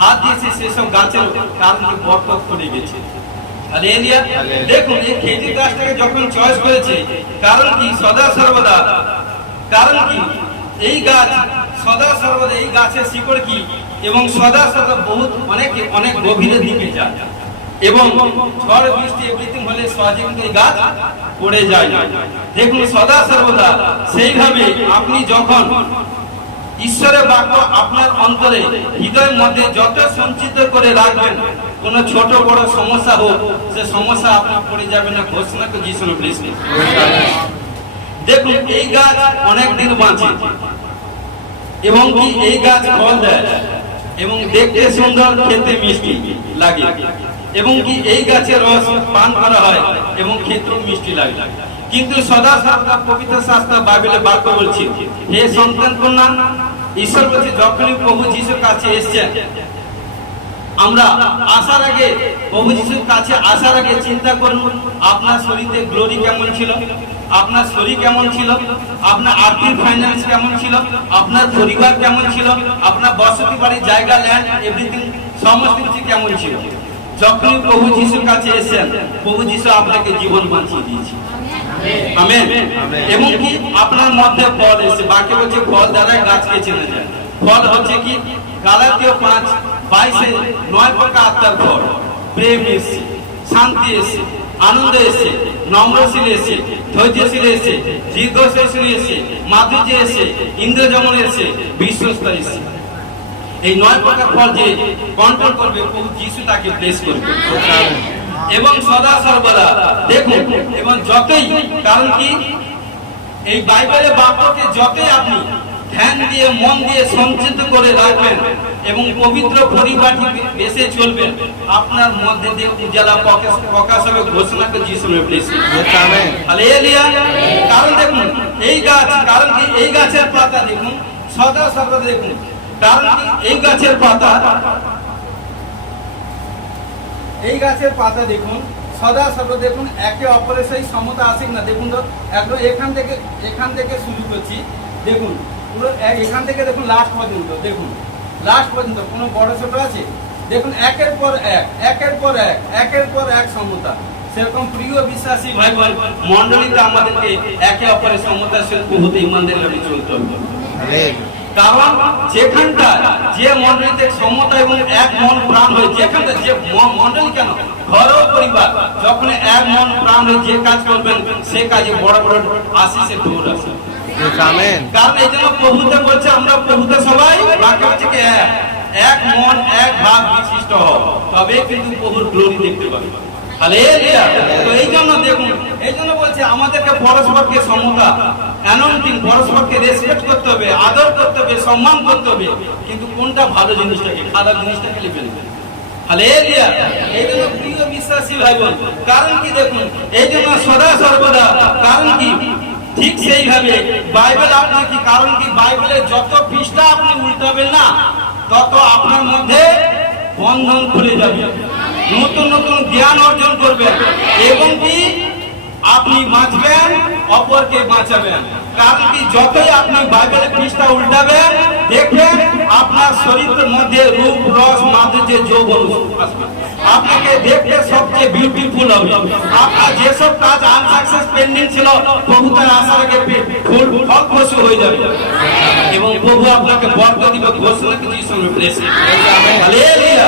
হাত দিয়েছে সেসব গাছের কারণ বরকত করে গেছে। হালেলুয়া। দেখুন এই খেজুর গাছটাকে যখন চয়েস করেছে, কারণ কি সদা সর্বদা, কারণ কি এই গাছ সদা সর্বদা, এই গাছের শিকড় কি এবং সদা সর্বদা বহুত অনেক গভীরের দিকে যায়, এবং ঝড় বৃষ্টি এভরিথিং হলে সহজে কিন্তু এই গাছ পড়ে যায় না। দেখুন সদা সর্বদা সেইভাবে আপনি যখন ঈশ্বরের বাক্য আপনার অন্তরে হৃদয়ের মধ্যে যত সঞ্চিত করে রাখবেন, কোন ছোট বড় সমস্যা হোক, সে সমস্যা আপনি পড়ে যাবে না। ঘোষণা করে যিশু খ্রিস্ট। দেখুন এই গাছ অনেক দিন বাঁচে, এবং কি এই গাছ ফল দেয়, এবং দেখতে সুন্দর, খেতে মিষ্টি লাগে, এবং কি এই গাছের রস পান করা হয় এবং খেতে মিষ্টি লাগে। কিন্তু সদা সর্বদা পবিত্র শাস্ত্র বাইবেলে বাক্য বলছে, হে সন্তান কন্যা, ঈশ্বর বলছে যখনই প্রভু যিশুর কাছে এসেছেন, আমরা আসার আগে, প্রভু যিশুর কাছে আসার আগে চিন্তা করুন আপনার শরীরে গ্লোরি কেমন ছিল, আপনার শরীর কেমন ছিল, আপনার আর্থিক ফাইন্যান্স কেমন ছিল, আপনার পরিবার কেমন ছিল, আপনার বসতি বাড়ি, জায়গা, ল্যান্ড, এভরিথিং সমস্ত কিছু কেমন ছিল। যখনই প্রভু যিশুর কাছে এসেছেন, প্রভু যিশু আপনাকে জীবন বাঁচিয়ে দিয়েছে। আমেন। এবং কি আপনার মধ্যে ফল এসে, বাকি বলছে ফল দ্বারা গাছকে চেনা যায়। ফল হচ্ছে কি গালাতীয় 5:22 প্রকার আত্মার ফল। প্রেম এসে, শান্তি এসে, আনন্দ এসে, নম্রশীল এসে, ধৈর্যশীল এসে, দীর্ঘসহিষ্ণু এসে, মাধুর্য এসে, ইন্দ্রজমন এসে, বিশ্বস্ত এসে। এই 9 প্রকার ফল যে কন্ট্রোল করবে, প্রভু যিশু তাকে ব্লেস করবে। এবং সদা সর্বদা দেখুন, এবং যতই, কারণ কি এই বাইবেলের বাক্যকে যতই আপনি ধ্যান দিয়ে মন দিয়ে সঞ্চিত করে রাখবেন এবং পবিত্র পরিবারটি বেঁচে চলবেন, আপনার মধ্যে দিয়ে উজালা প্রকাশ হবে। ঘোষণা করে যিশু প্লিজ। হালেলুয়া। কারণ দেখুন এই গাছ, কারণ কি এই গাছের পাতা দেখুন সদা সর্বদা, দেখুন কারণ কি এই গাছের পাতা, এই গাছের পাতা দেখুন সদা সর্বদা, দেখুন একে অপরের সেই সমতা আসে না। দেখুন তো একদম এখান থেকে শুরু করছি, দেখুন পুরো এখান থেকে দেখুন লাস্ট পর্যন্ত, দেখুন লাস্ট পর্যন্ত কোনো বড় ছোট আছে, দেখুন একের পর এক সমতা। সেরকম প্রিয় বিশ্বাসী ভাই বোন মন্ডলীতে আমাদেরকে একে অপরের সমতাশীল প্রভুতে ইমানদারি ভাবে চলতে হবে। কারণ যেখানটা যে মন্ডলীতে সমতা এবং এক মন প্রাণ হয়ে, যেখানটা যে মন্ডলী কেন ঘর ও পরিবার যখন এক মন প্রাণ হয়ে যে কাজ করবেন, সে কাজে বড় বড় আশিসের দৌড় আসে। কারণ এই জন্য প্রভুতে বলছে, আমরা প্রভুতে সবাই বাক্য হচ্ছে কি এক মন এক ভাব বিশিষ্ট হও, তবে কিন্তু প্রভুর গ্লোরি দেখতে পাবে। হালেলুয়া। তো এই জন্য দেখুন, এই জন্য বলছে আমাদেরকে পরস্পরকে সমতা, অ্যানোইন্টিং, পরস্পরকে রেসপেক্ট করতে হবে, আদর করতে হবে, সম্মান করতে হবে। কিন্তু কোনটা ভালো জিনিসটাকে, খারাপ জিনিসটাকে লিখে নেবেন। হালেলুয়া। এই জন্য প্রিয় বিশ্বাসী ভাই বোন, কারণ কি দেখুন এই জন্য সদা সর্বদা, কারণ কি ঠিক সেইভাবে বাইবেল আপনার কি, কারণ কি বাইবেলের যত পৃষ্ঠা আপনি উল্টাবেন না, তত আপনার মধ্যে বন্ধন খুলে যাবে। নতুন নতুন জ্ঞান অর্জন করবেন এবং কি আপনি বাঁচবেন, অপরকে বাঁচাবেন। কারণ কি যতই আপনি বাইবেলের পৃষ্ঠা উল্টাবেন দেখবেন আপনার শরীরের মধ্যে রূপ রস মাধুর্য যৌবন আসবে, আপনাকে দেখতে সবচেয়ে বিউটিফুল হবে। আপনার যেসব কাজ আনসাকসেস পেন্ডিং ছিল প্রভু তার আসার আগে ফুল ফলপ্রসূ হয়ে যাবে এবং প্রভু আপনাকে বরকত দিবে। ঘোষণা কিছু শুনবে প্রেস হালেলুয়া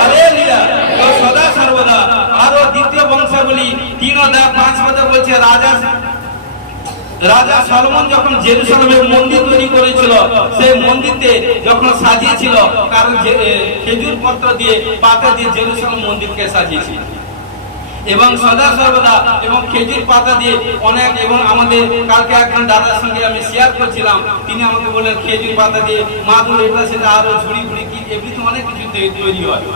হালেলুয়া। তো সদা সর্বদা আরো দ্বিতীয় বংশাবলী 3:5 বলছে রাজা সলোমন যখন জেরুসালেমের মন্দির তৈরি করেছিল, সেই মন্দিরতে যখন সাজিয়েছিল, কারণ খেজুর পত্র দিয়ে পাতা দিয়ে জেরুসালেম মন্দিরকে সাজিয়েছিল এবং সদা সর্বদা এবং খেজুর পাতা দিয়ে অনেক। এবং আমাদের কালকে একজন দাদার সঙ্গে আমি শেয়ার করছিলাম, তিনি আমাকে বললেন খেজুর পাতা দিয়ে মাদুর এটা সেটা আরো ঝুড়ি ফুড়ি কি এমনি অনেক কিছু তৈরি হয়।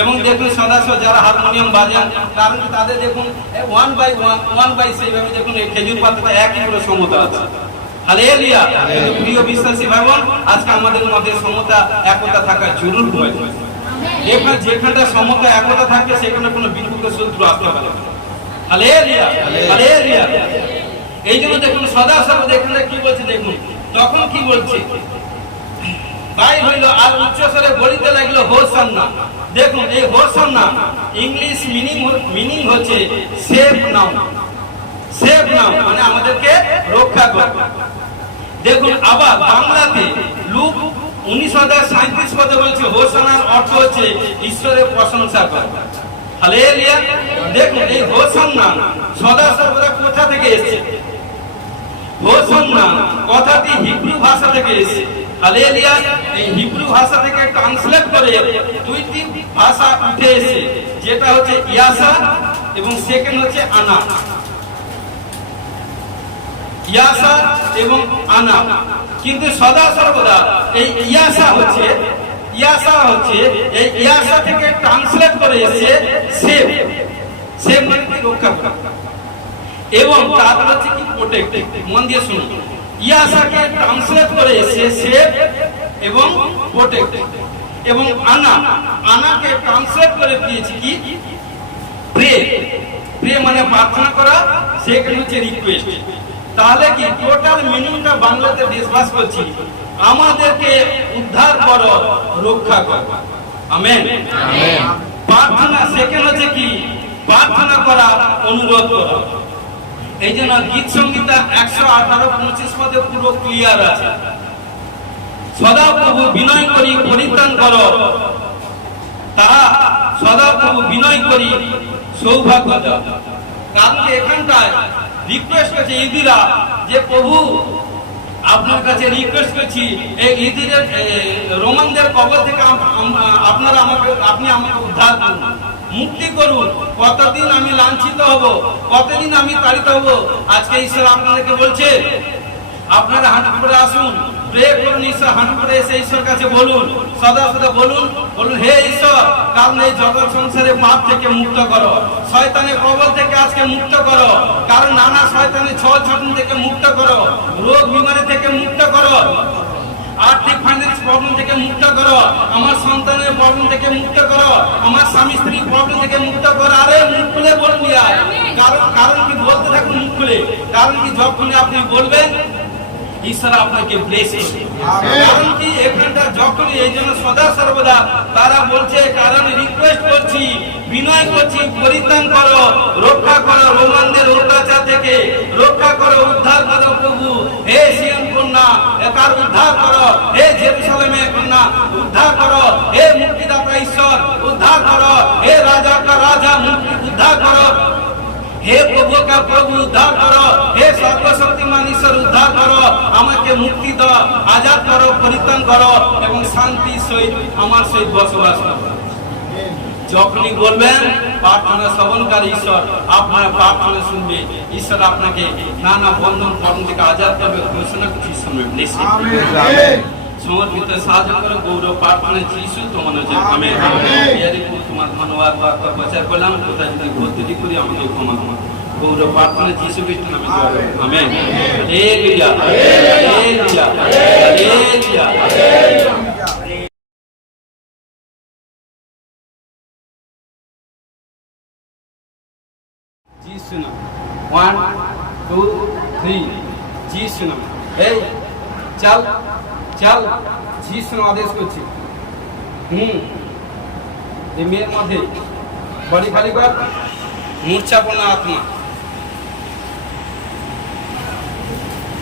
এবং দেখুন সদস্য যারা হারমোনিয়াম বাজান কারণ তাদের দেখুন 1/1 সেইভাবে দেখুন এই খেজুর পাতাটা একই করে সমতা আছে। হালেলুয়া। প্রিয় বিশ্বাসী ভাই বোন, আজকে আমাদের মধ্যে সমতা একতা থাকা জরুরি হয়েছে। যেখানটা সমতা একতা থাকবে সেখানে কোনো বিদ্যুৎ শত্রু আসতে পারে। Hallelujah hallelujah. এই জন্য দেখুন সদা সর্বদা এখানে কি বলছে দেখুন, তখন কি বলছে ভাই হইল আর উচ্চস্বরে বলিতে লাগলো হোসান্না। দেখুন এই হোসান্না ইংলিশ মিনিং হচ্ছে সেভ নাও। সেভ নাও মানে আমাদেরকে রক্ষা কর। দেখুন আবার বাংলাতে লুক 19:37 বলছে হোসানার অর্থ হচ্ছে ঈশ্বরের প্রশংসা কর। হালেলুয়া। দেখুন এই হোসান্না সদা সর্বদা কোথা থেকে এসেছে? হোসান্না কথাটি হিব্রু ভাষা থেকে এসেছে। হালেলুয়া। এই হিব্রু ভাষা থেকে ট্রান্সলেট করে দুইটি ভাষা উঠে এসেছে, যেটা হচ্ছে ইয়াসা এবং সেকেন্ড হচ্ছে আনা। ইয়াসা এবং আনা, কিন্তু সদা সর্বদা এই ইয়াসা হচ্ছে এই ইয়াসা থেকে ট্রান্সলেট করে এসেছে সেভ। সেভ মানে কি রক্ষা করা এবং তার হচ্ছে কি প্রোটেক্ট। মন দিয়ে শুনুন, ইয়াসাকে ট্রান্সলেট করে এসেছে সেভ এবং প্রোটেক্ট। এবং আনাকে ট্রান্সলেট করে দিয়েছি কি প্রে। প্রে মানে প্রার্থনা করা, সেকেন্ড হচ্ছে রিকোয়েস্ট। তাহলে কি টোটাল মিনিংটা বাংলাতে ডিসকাস করছি, আমাদেরকে উদ্ধার করো, রক্ষা করো। Amen amen. প্রার্থনা সেকেন্ড হচ্ছে কি প্রার্থনা করা, অনুরোধ করা। এই জন্য গীত সংহিতা 118:25 পুরো ক্লিয়ার আছে। সদা প্রভু বিনয় করি পরিত্রাণ করো, তাহা সদা প্রভু বিনয় করি সৌভাগ্য দাও। কারণ এখানটায় রিকোয়েস্ট করছে ইদিরা যে প্রভু আপনার কাছে রিকোয়েস্ট করছি এই ইদিরের রোমানদের কবল থেকে আপনি আমাকে উদ্ধার করুন, মুক্তি করুন। কতদিন আমি লাঞ্ছিত হব, কতদিন আমি তাড়িত হব। আজকে ঈশ্বর আপনাদেরকে বলছে আপনারা হাঁটু করে আসুন, প্রে করুন, ঈশ্বর হাঁটু করে এসে ঈশ্বর কাছে বলুন, সদা সদা বলুন হে ঈশ্বর, কারণ এই জগৎ সংসারে পাপ থেকে মুক্ত করো, শয়তানের কবল থেকে আজকে মুক্ত করো, কারণ নানা শয়তানের ছল ছটন থেকে মুক্ত করো, রোগ বিমারি থেকে মুক্ত করো, আর্থিক ফাইন্যান্স প্রবলেম থেকে মুক্ত করো, আমার সন্তানের প্রবলেম থেকে মুক্ত করো, আমার স্বামী স্ত্রীর প্রবলেম থেকে মুক্ত করো। আরে মুখ খুলে বলুন, কারণ কি বলতে থাকুন মুখ খুলে। কারণ কি যখন আপনি বলবেন ঈশ্বর আপনাকে ব্লেস করবে। কারণ কি এখানটা যখন এই জন্য সদা সর্বদা তারা বলছে, কারণ রিকোয়েস্ট করছি, বিনয় করছি, পরিত্রাণ করো, রক্ষা করো রোমানদের অত্যাচার থেকে, রক্ষা করো, উদ্ধার করো প্রভু। হে সিয়ন কন্যা একার উদ্ধার করো, হে জেরুসালেমের কন্যা উদ্ধার করো, হে মুক্তিদাতা ঈশ্বর উদ্ধার করো, হে রাজা কা রাজা মুক্তি উদ্ধার করো, হে প্রভু কা প্রভু উদ্ধার করো, হে সর্বশক্তিমান ঈশ্বর উদ্ধার করো, আমাকে মুক্তি দাও, আজাদ করো, পরিত্রাণ করো এবং শান্তি সহিত আমার সহিত বসবাস করো। যখনই বলবেন প্রার্থনা শ্রবণকারী ঈশ্বর আপনার প্রার্থনা শুনবে, ঈশ্বর আপনাকে নানা বন্ধন কর্ম থেকে আজাদ করবে। ঘোষণা করছি শুনবে সমর্পিত সাহায্য করো গৌরব প্রার্থনা যিশু তোমার আমেন। তোমার ধন্যবাদ প্রচার করলাম, কোথায় যদি ভর্তি করি আমাকে ক্ষমা গৌরব প্রার্থনা যিশু খ্রিস্টের নামে আমেন। Hallelujah hallelujah hallelujah. सुनो 1 2 3 जी सुनो এই চল চল জি শুনো আদেশ করছি এই মেয়ের মধ্যে বডি খালি কর মূর্ছাপন্ন আত্মা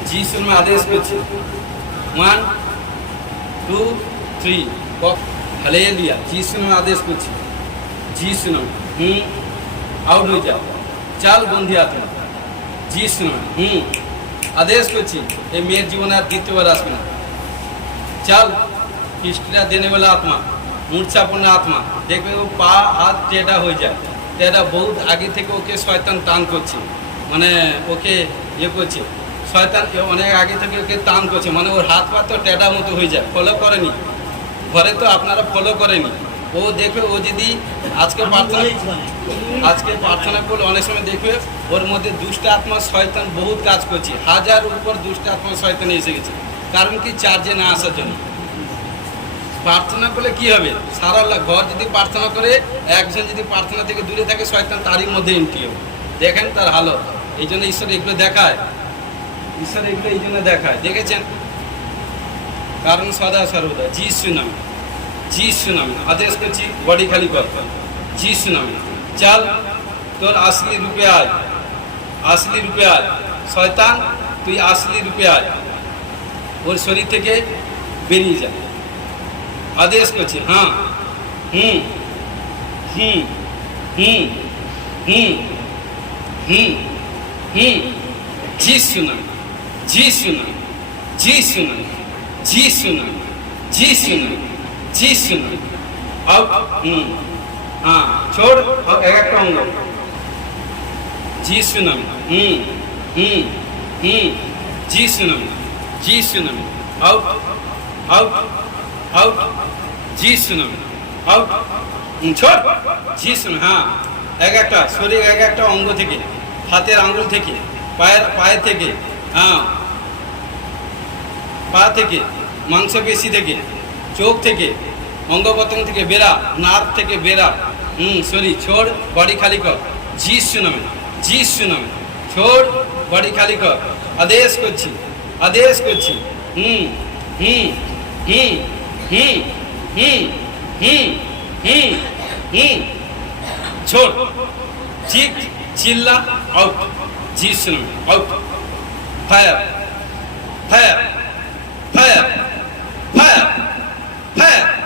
जी सुनो आदेश করছি 1 2 3 हालेलुया जी सुनो आदेश করছি जी सुनो आउट हो जाओ चल बंदी आत्मा जी सुनो आदेश করছি এই মেয়ের জীবনে আর দ্বিতীয়বার আসবে না चल হিস্ট্রিটা देने वाला आत्मा মূর্ছাপন্ন আত্মা দেখবে ও পা হাত টেढ़ा হয়ে যায় টেढ़ा বহুত আগে থেকে ওকে শয়তান টান করছে মানে ওকে ইয়ে করছে শয়তান অনেক আগে থেকে ওকে টান করছে মানে ওর হাত পা তো টেढ़ा মতো হয়ে যায় ফলো করেনি ঘরে তো আপনারা ফলো করেনি ও দেখবে ও যদি আজকে প্রার্থনা করলে অনেক সময় দেখবে ওর মধ্যে দুষ্ট আত্মা শয়তান বহুত কাজ করছে হাজার উপর দুষ্ট আত্মা শয়তান এসে গেছে কারণ কি চার্জে না আসার জন্য প্রার্থনা করলে কি হবে সারা ঘর যদি প্রার্থনা করে একজন যদি প্রার্থনা থেকে দূরে থাকে শয়তান তারই মধ্যে এন্ট্রি হবে দেখেন তার হালত এই জন্য ঈশ্বর এগুলো দেখায় ঈশ্বর এগুলো এই জন্য দেখায় দেখেছেন কারণ সদা সর্বদা जी सुनाम आदेश করছি বডি খালি কর जी सुनाम चल তোর আসলি রূপে আয় শয়তান তুই আসলি রূপে আয় ওর শরীর থেকে বেরিয়ে যা आदेश করছি হ্যাঁ जी सुनाम जी सुनाम जी सुनाम जी सुनाम जी सुनाम जी सुनो अब हाँ छोड़ अब एक अंग जी सुनो जी सुनो आउट आउट आउट जी सुनो आउट छोड़ जी सुनो हाँ एक शरीर एक अंग থেকে হাতের আঙ্গুল থেকে পায়ের থেকে হ্যাঁ পা থেকে মাংসপেশি থেকে চোখ থেকে অঙ্গ প্রত্যঙ্গ থেকে বেরা নার্ভ থেকে বেরা সরি छोड़ बॉडी खाली कर जी सुनो छोड़ बॉडी खाली कर आदेश করছি छोड़ चीख चिल्ला आउट जी सुनो out fire fire fire fire fire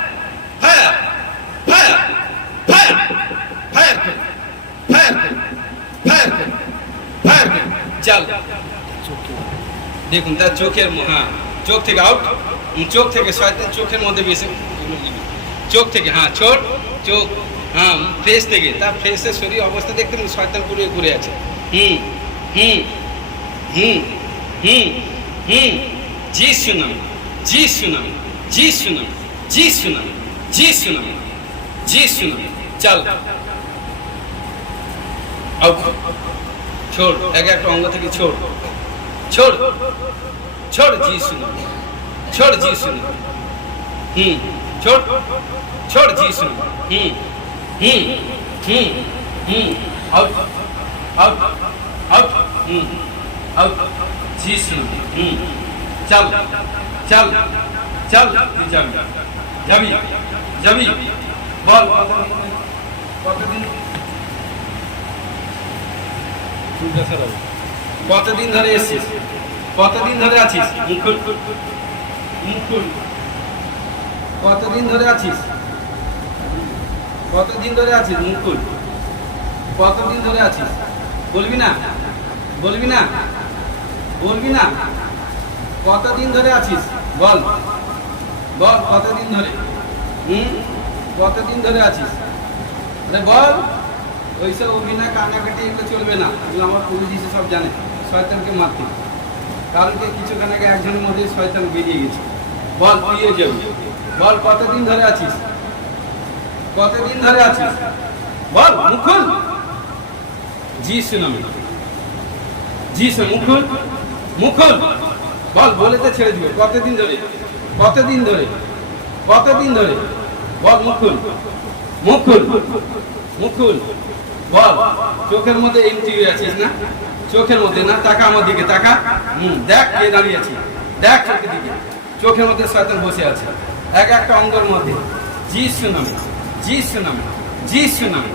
fire fire fire fire fire fire fire चल দেখুন তার চোখের হ্যাঁ চোখ থেকে আউট চোখ থেকে শয়তান চোখের মধ্যে বেশি চোখ থেকে হ্যাঁ ছোট চোখ হ্যাঁ ফেস থেকে তার ফেসের শরীর অবস্থা দেখতে শয়তান পুরো ঘুরে আছে जी सुनम जी सुनम जी सुनम जी सुनम जी सुनम जी सुनम चल आउट छोड़ एक अंग থেকে छोड़ छोड़ छोड़ जी सुनम छोड़ जी सुनम छोड़ छोड़ जी सुनम आउट आउट आउट आउट जी सुनम चल चल चल যাবি যাবি বল কতদিন কতদিন ধরে এসেছিস কতদিন ধরে আছিস মুকুল কতদিন ধরে আছিস কতদিন ধরে আছিস মুকুল কতদিন ধরে আছিস বলবি না বলবি না বলবি না কতদিন ধরে আছিস বল বল কতদিন ধরে কতদিন ধরে আছিস বল ওইসব অভিনয় কান্নাকাটি এগুলো চলবে না এগুলো আমার পুলিশ হিসেবে সব জানে শয়তানকে মারতে কারণ কিছুক্ষণ আগে একজনের মধ্যে শয়তান বেরিয়ে গেছে বল তুইও যাবি বল কতদিন ধরে আছিস কতদিন ধরে আছিস বল মুকুল জি সুনাম জি সুন মুকুল মুকুল বল বলেতে ছেড়ে দিবে কতদিন ধরে কতদিন ধরে কতদিন ধরে বল মুকুল মুকুল মুকুল বল চোখের মধ্যে এন্ট্রি আছিস না, চোখের মধ্যে না, টাকা আমার দিকে টাকা, দেখ কে দাঁড়িয়ে আছে, দেখ চোখের দিকে, চোখের মধ্যে শয়তান বসে আছে এক একটা অঙ্গের মধ্যে। যিশু নামে, যিশু নামে, যিশু নামে,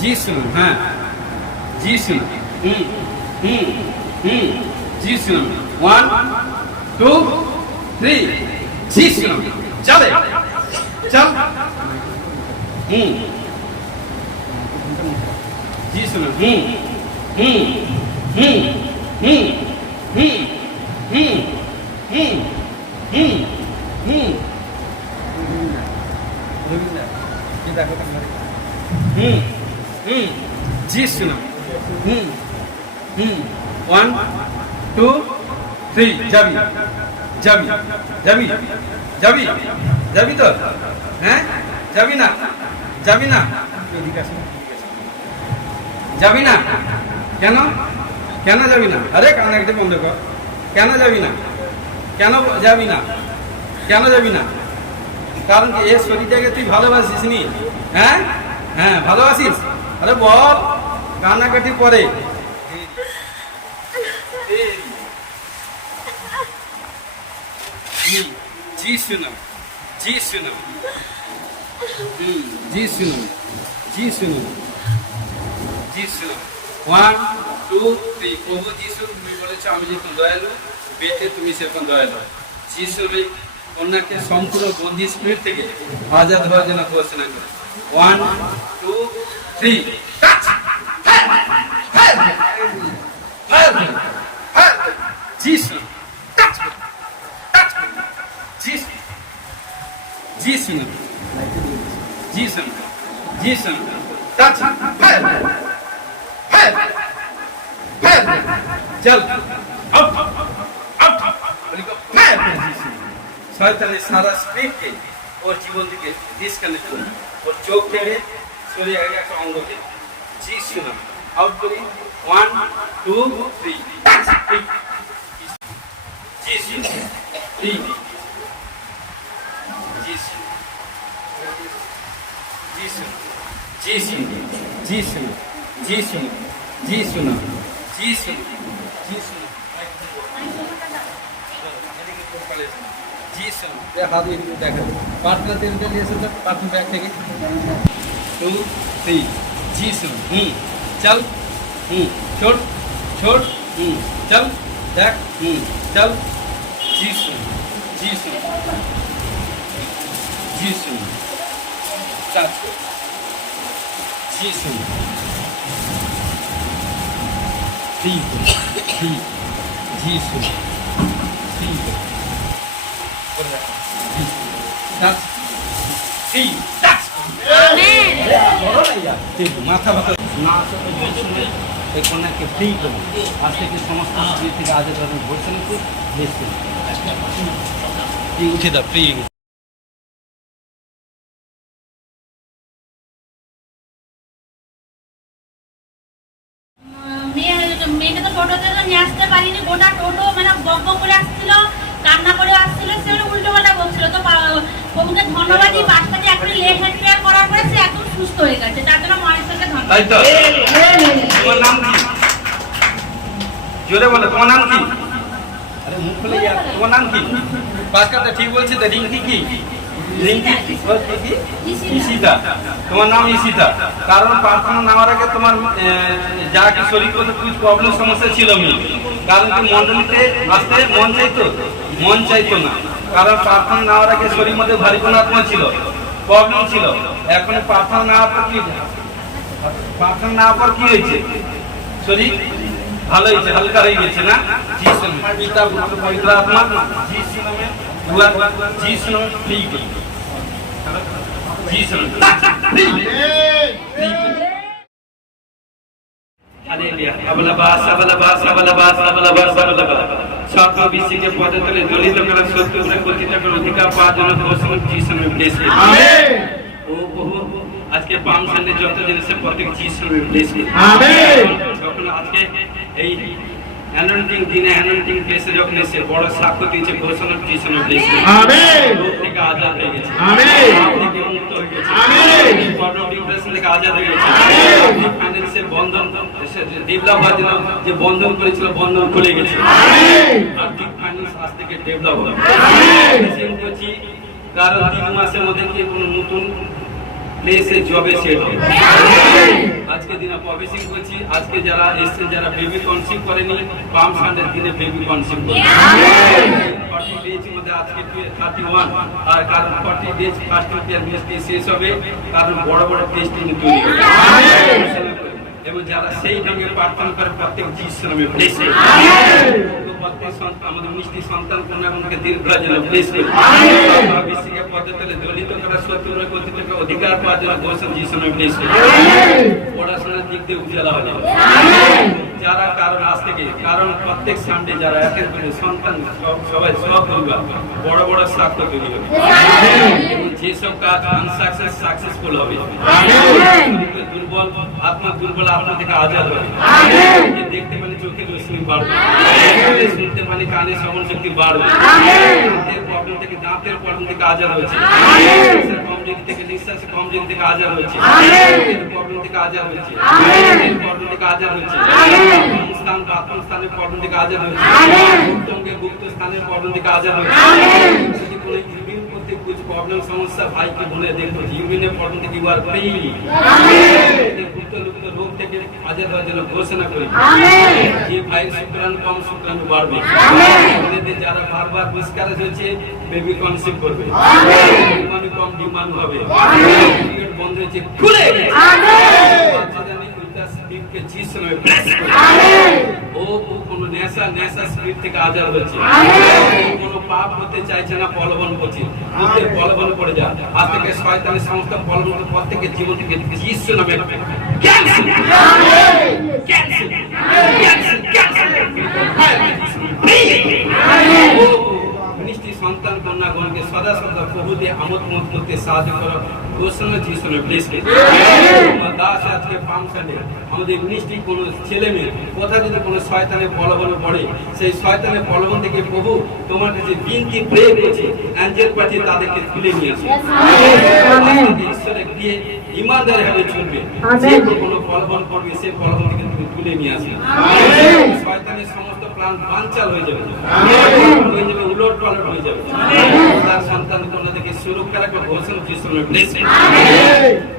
যিশু নামে, হ্যাঁ যিশু নামে, যিশু নামে, 1 2 3 যিশু নামে, চলে চল, যিশু নামে, যিশু নামে, 1 2 3 যাবি যাবি যাবি যাবি যাবি তো, হ্যাঁ যাবি না, যাবি না, যাবি না, কেন কেন যাবি না? আরে কান্নাকাটি বন্ধ কর, কেন যাবি না, কেন যাবি না, কেন যাবি না? কারণ কি এ শরীরটাকে তুই ভালোবাসিস নি? হ্যাঁ হ্যাঁ ভালোবাসিস, আরে বল, কান্নাকাটি পরে যিশু নামে, যিশু নামে, যিশু নামে, যিশু নামে, যিশু নামে, 1 2 3 প্রভু যিশু তুমি বলেছো আমি যেরকম দয়ালু পেটে তুমি সেরকম দয়ালু। যিশু কন্যাকে সম্পূর্ণ বন্দি স্পিরিট থেকে আজাদ হওয়ার জন্য ঘোষণা করে 1 2 3 যিশু যিশু যিশু যিশু যিশু টাচ चल आउट आउट শয়তানের সারা স্পিরিটকে ওর জীবন থেকে ডিসকানেক্ট করে ওর চোখ থেকে সরে গেছে একটা অঙ্গকে যিশু নাম আউট করি 1 2 3 যিশু যিশু যিশু যিশু যিশু যিশু যিশু নাম যিশু যিশু যিশু হাত দিয়ে দেখা পার্টনার তেলটা নিয়ে এসে পার্টনার ব্যাগ থেকে 2 3 যিশু চল छोड़ छोड़ चल देख चल যিশু যিশু যিশু टच যিশু ठीक ठीक যিশু ठीक टच ठीक टच आमेन माथा भाता ना শুনে এই কন্যাকে ফ্রি করুন আজ থেকে সমস্ত স্ত্রী থেকে আজ ধরনের ঘোষণাকে বেশ করুন উঠে দাও ফ্রি মেয়েকে তো টোটোতে তো নিয়ে আসতে পারিনি গোটা টোটো মানে বক বক করে আসছিল কান্না করে আসছিল সেগুলো উল্টো পাল্টা বলছিল তো প্রভুকে ধন্যবাদ দিই বাচ্চাটি এখন লেট হেড কেয়ার করার পরে সে একদম সুস্থ হয়ে গেছে তার জন্য মায়ের সঙ্গে ধন্যবাদ তাই তো তোমার নাম কি জোরে বলো তোমার নাম কি আরে মুখ খুলে যা তোমার নাম কি পাঁচকাটা ঠিক বলছি তো রিঙ্কি কি রিঙ্কি ঈশিতা তোমার নাম ঈশিতা কারণ প্রার্থনা নেওয়ার আগে তোমার যা কি শরীর করতে কিছু প্রবলেম সমস্যা ছিল মেয়ে কারণ কি মন্ডলীতে আসতে মন চাইতো না কারণ প্রার্থনা নেওয়ার আগে শরীর মধ্যে ভারী কোনো আত্মা ছিল প্রবলেম ছিল এখন প্রার্থনা নেওয়ার পর কি প্রার্থনা নেওয়ার পর কি হয়েছে শরীর ভালো হয়েছে হালকা হয়ে গেছে না যিশু পিতা পুত্র পবিত্র আত্মা যিশু নামে দুয়া যিশু নামে ঠিক যিশু হালেলুয়া আবলাবাস আবলাবাস আবলাবাস আবলাবাস আবলাবাস সব বিশ্বকে পদে তলে দলিত করে সত্য করে প্রতিটা করে অধিকার পাওয়ার জন্য ঘোষণা যিশু নামে ব্লেস করুন আমেন ও প্রভু আজকে পাম সানডে যত জিনিসের প্রত্যেক যিশু নামে ব্লেস করুন আমেন যখন আজকে এই অ্যানোইন্টিং দিনে অ্যানোইন্টিং প্লেসে যখন এসে বড় সাক্ষ্য দিয়েছে ঘোষণা যিশু নামে ব্লেস করুন আমেন রোগ থেকে আজাদ হয়ে গেছে আমেন পাপ থেকে মুক্ত হয়ে গেছে আজাদ হয়ে গেছে। ফাইন্যান্সের বন্ধন ডেভেলপ হওয়ার জন্য যে বন্ধন করেছিল বন্ধন খুলে গেছে। আর্থিক ফাইন্যান্স আজ থেকে ডেভেলপ হবে। করছি কারণ 3 মাসের মধ্যে কি কোনো নতুন প্লেসে জবে সেট হবে। আজকে দিনে প্রবেশিং করছি। আজকে যারা এসছেন যারা বেবি কনসিভ করেনি পাম সান্ডের দিনে বেবি কনসিভ করবে। 40 ডেজ মধ্যে আজকে 31 আর কারণ 40 ডেজ ফার্স্ট ইয়ার মিষ্টি শেষ হবে কারণ বড় বড় টেস্টিং তৈরি হবে। এবং যারা সেই ঢঙ্গে প্রার্থনা করে প্রত্যেক যিশুর নামে ব্লেস করে। প্রত্যেক আমাদের মিষ্টি সন্তান কন্যাগণকে দীর্ঘায়ু যেন ব্লেস করে। বিশ্বকে পদ্ধতিতে দলিত করা শত্রুর কর্তৃত্বকে অধিকার পাওয়ার জন্য দর্শন যিশুর নামে ব্লেস করে। পড়াশোনার দিক দিয়ে উজ্জ্বলা হবে যারা কারণ আজ থেকে কারণ প্রত্যেক সানডে যারা একের করে সন্তান সবাই সব পরিবার বড় বড় সাক্ষ্য তৈরি হবে। এবং যেসব কাজ আনসাকসেস সাকসেসফুল হবে। দুর্বল আত্মা দুর্বল আত্মা থেকে আজাদ হবে। দেখতে মানে চোখের রশ্মি বাড়বে, শুনতে মানে কানে শ্রবণ শক্তি বাড়বে। দাঁতের প্রবলেম থেকে আজাদ হচ্ছে। কমজোরি থেকে নিঃশ্বাসের কমজোরি থেকে আজাদ হচ্ছে। প্রবলেম থেকে আজাদ হচ্ছে। প্রবলেম থেকে আজাদ হচ্ছে। স্থান বাথরুম স্থানের প্রবলেম থেকে আজাদ হচ্ছে। গুপ্ত স্থানের প্রবলেম থেকে আজাদ হচ্ছে। कुछ प्रॉब्लम समस्या भाई के बोले देखो यूरिन प्रॉब्लम থেকে ইউ আর ফ্রি। গুপ্ত লুপ্ত রোগ থেকে আজাদ হওয়ার জন্য ঘোষণা করি। যে ভাই শুক্রাণু কম শুক্রাণু বাড়বে। আমাদের যারা বারবার মিসক্যারেজ হচ্ছে বেবি কনসিভ করবে। ডিমান্ড কম ডিমান্ড হবে। পিরিয়ড বন্ধ হয়েছে খুলে গেছে। বাচ্চা জানি উল্টা স্পিড কে যিশু নামে ব্লেস করে। ও কোনো নেশা স্পিড থেকে আজাদ হচ্ছে। কোনো পাপ হতে চাইছে না প্রলোভন করছে। বুদ্ধের প্রলোভন পড়ে যায়। আজ থেকে শয়তানের সমস্ত প্রলোভন প্রত্যেকের জীবন থেকে যিশু নামে ক্যান্সেল ক্যান্সেল ক্যান্সেল ক্যান্সেল। মিষ্টি সন্তান কন্যাগণকে সদা সদা প্রভুতে আমোদ মুদ করতে সাহায্য করো। ঘোষণা যিশু নামে ব্লেস করে। দাস আজকে পাম সান্ডে আমাদের মিষ্টি কোনো ছেলে মেয়ে কোথায় যদি কোনো শয়তানের প্রলোভনে পড়ে সেই শয়তানের প্রলোভন থেকে প্রভু তোমার কাছে বিনতি প্রে করছে অ্যাঞ্জেল পাঠিয়ে তাদেরকে তুলে নিয়ে আসে। ঈশ্বরের গিয়ে ইমানদার ভাবে চলবে। যে কোনো প্রলোভন করবে সেই প্রলোভন থেকে তুমি তুলে নিয়ে আসবে। শয়তানের সমস্ত প্ল্যান বানচাল হয়ে যাবে, উলট পালট হয়ে যাবে। তার সন্তান কন্যা থেকে সুরক্ষা রাখবে। ঘোষণা যিশু নামে ব্লেস করে।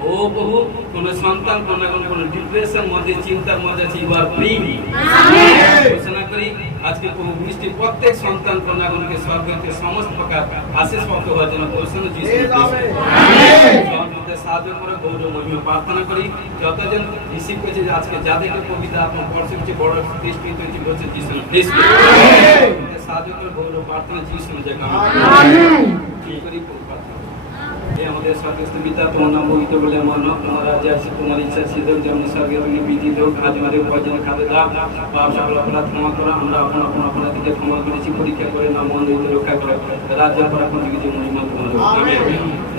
ও প্রভু কোন সন্তান কন্যাগণ কোন ডিপ্রেশন মধ্যে চিন্তার মধ্যে আছে ইউ আর ফ্রি। ঘোষণা করি আজকে প্রভু মিষ্টি প্রত্যেক সন্তান কন্যাগণকে স্বর্গকে সমস্ত প্রকার আশীষ প্রাপ্ত হওয়ার জন্য ঘোষণা যিশু সাহায্য করে গৌরব মহিমা প্রার্থনা করি। যতজন রিসিভ করেছে আজকে যাদেরকে কবিতা আপনার বর্ষের চেয়ে বড় দৃষ্টি তৈরি করছে যিশু সাহায্য করে গৌরব প্রার্থনা যিশু জায়গা করি। আমাদের স্বর্গস্থ পিতা তোমার নাম পবিত্র বলে আমার নাম তোমার রাজ্য আসে তোমার ইচ্ছা সিদ্ধ যেমন স্বর্গে বিধিত হোক। আজ আমাদের ভোজন খাদ্য দাও। পাপ সকল অপরাধ ক্ষমা করো। আমরা আপন আপন অপরাধীকে ক্ষমা করেছি। পরীক্ষা করে না মন হইতে রক্ষা করো। রাজ্য পরাপন দিকে মহিমা তোমার।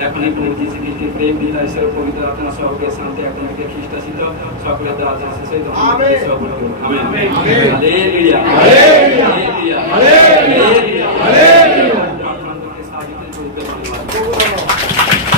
এখন এই প্রভু যীশু খ্রিস্টের প্রেম পিতা ঈশ্বর পবিত্র আত্মা সহকে শান্তি এখন থেকে খ্রিস্টাসিত সকলের দ্বারা শেষ হয়ে amen. Hallelujah hallelujah hallelujah hallelujah.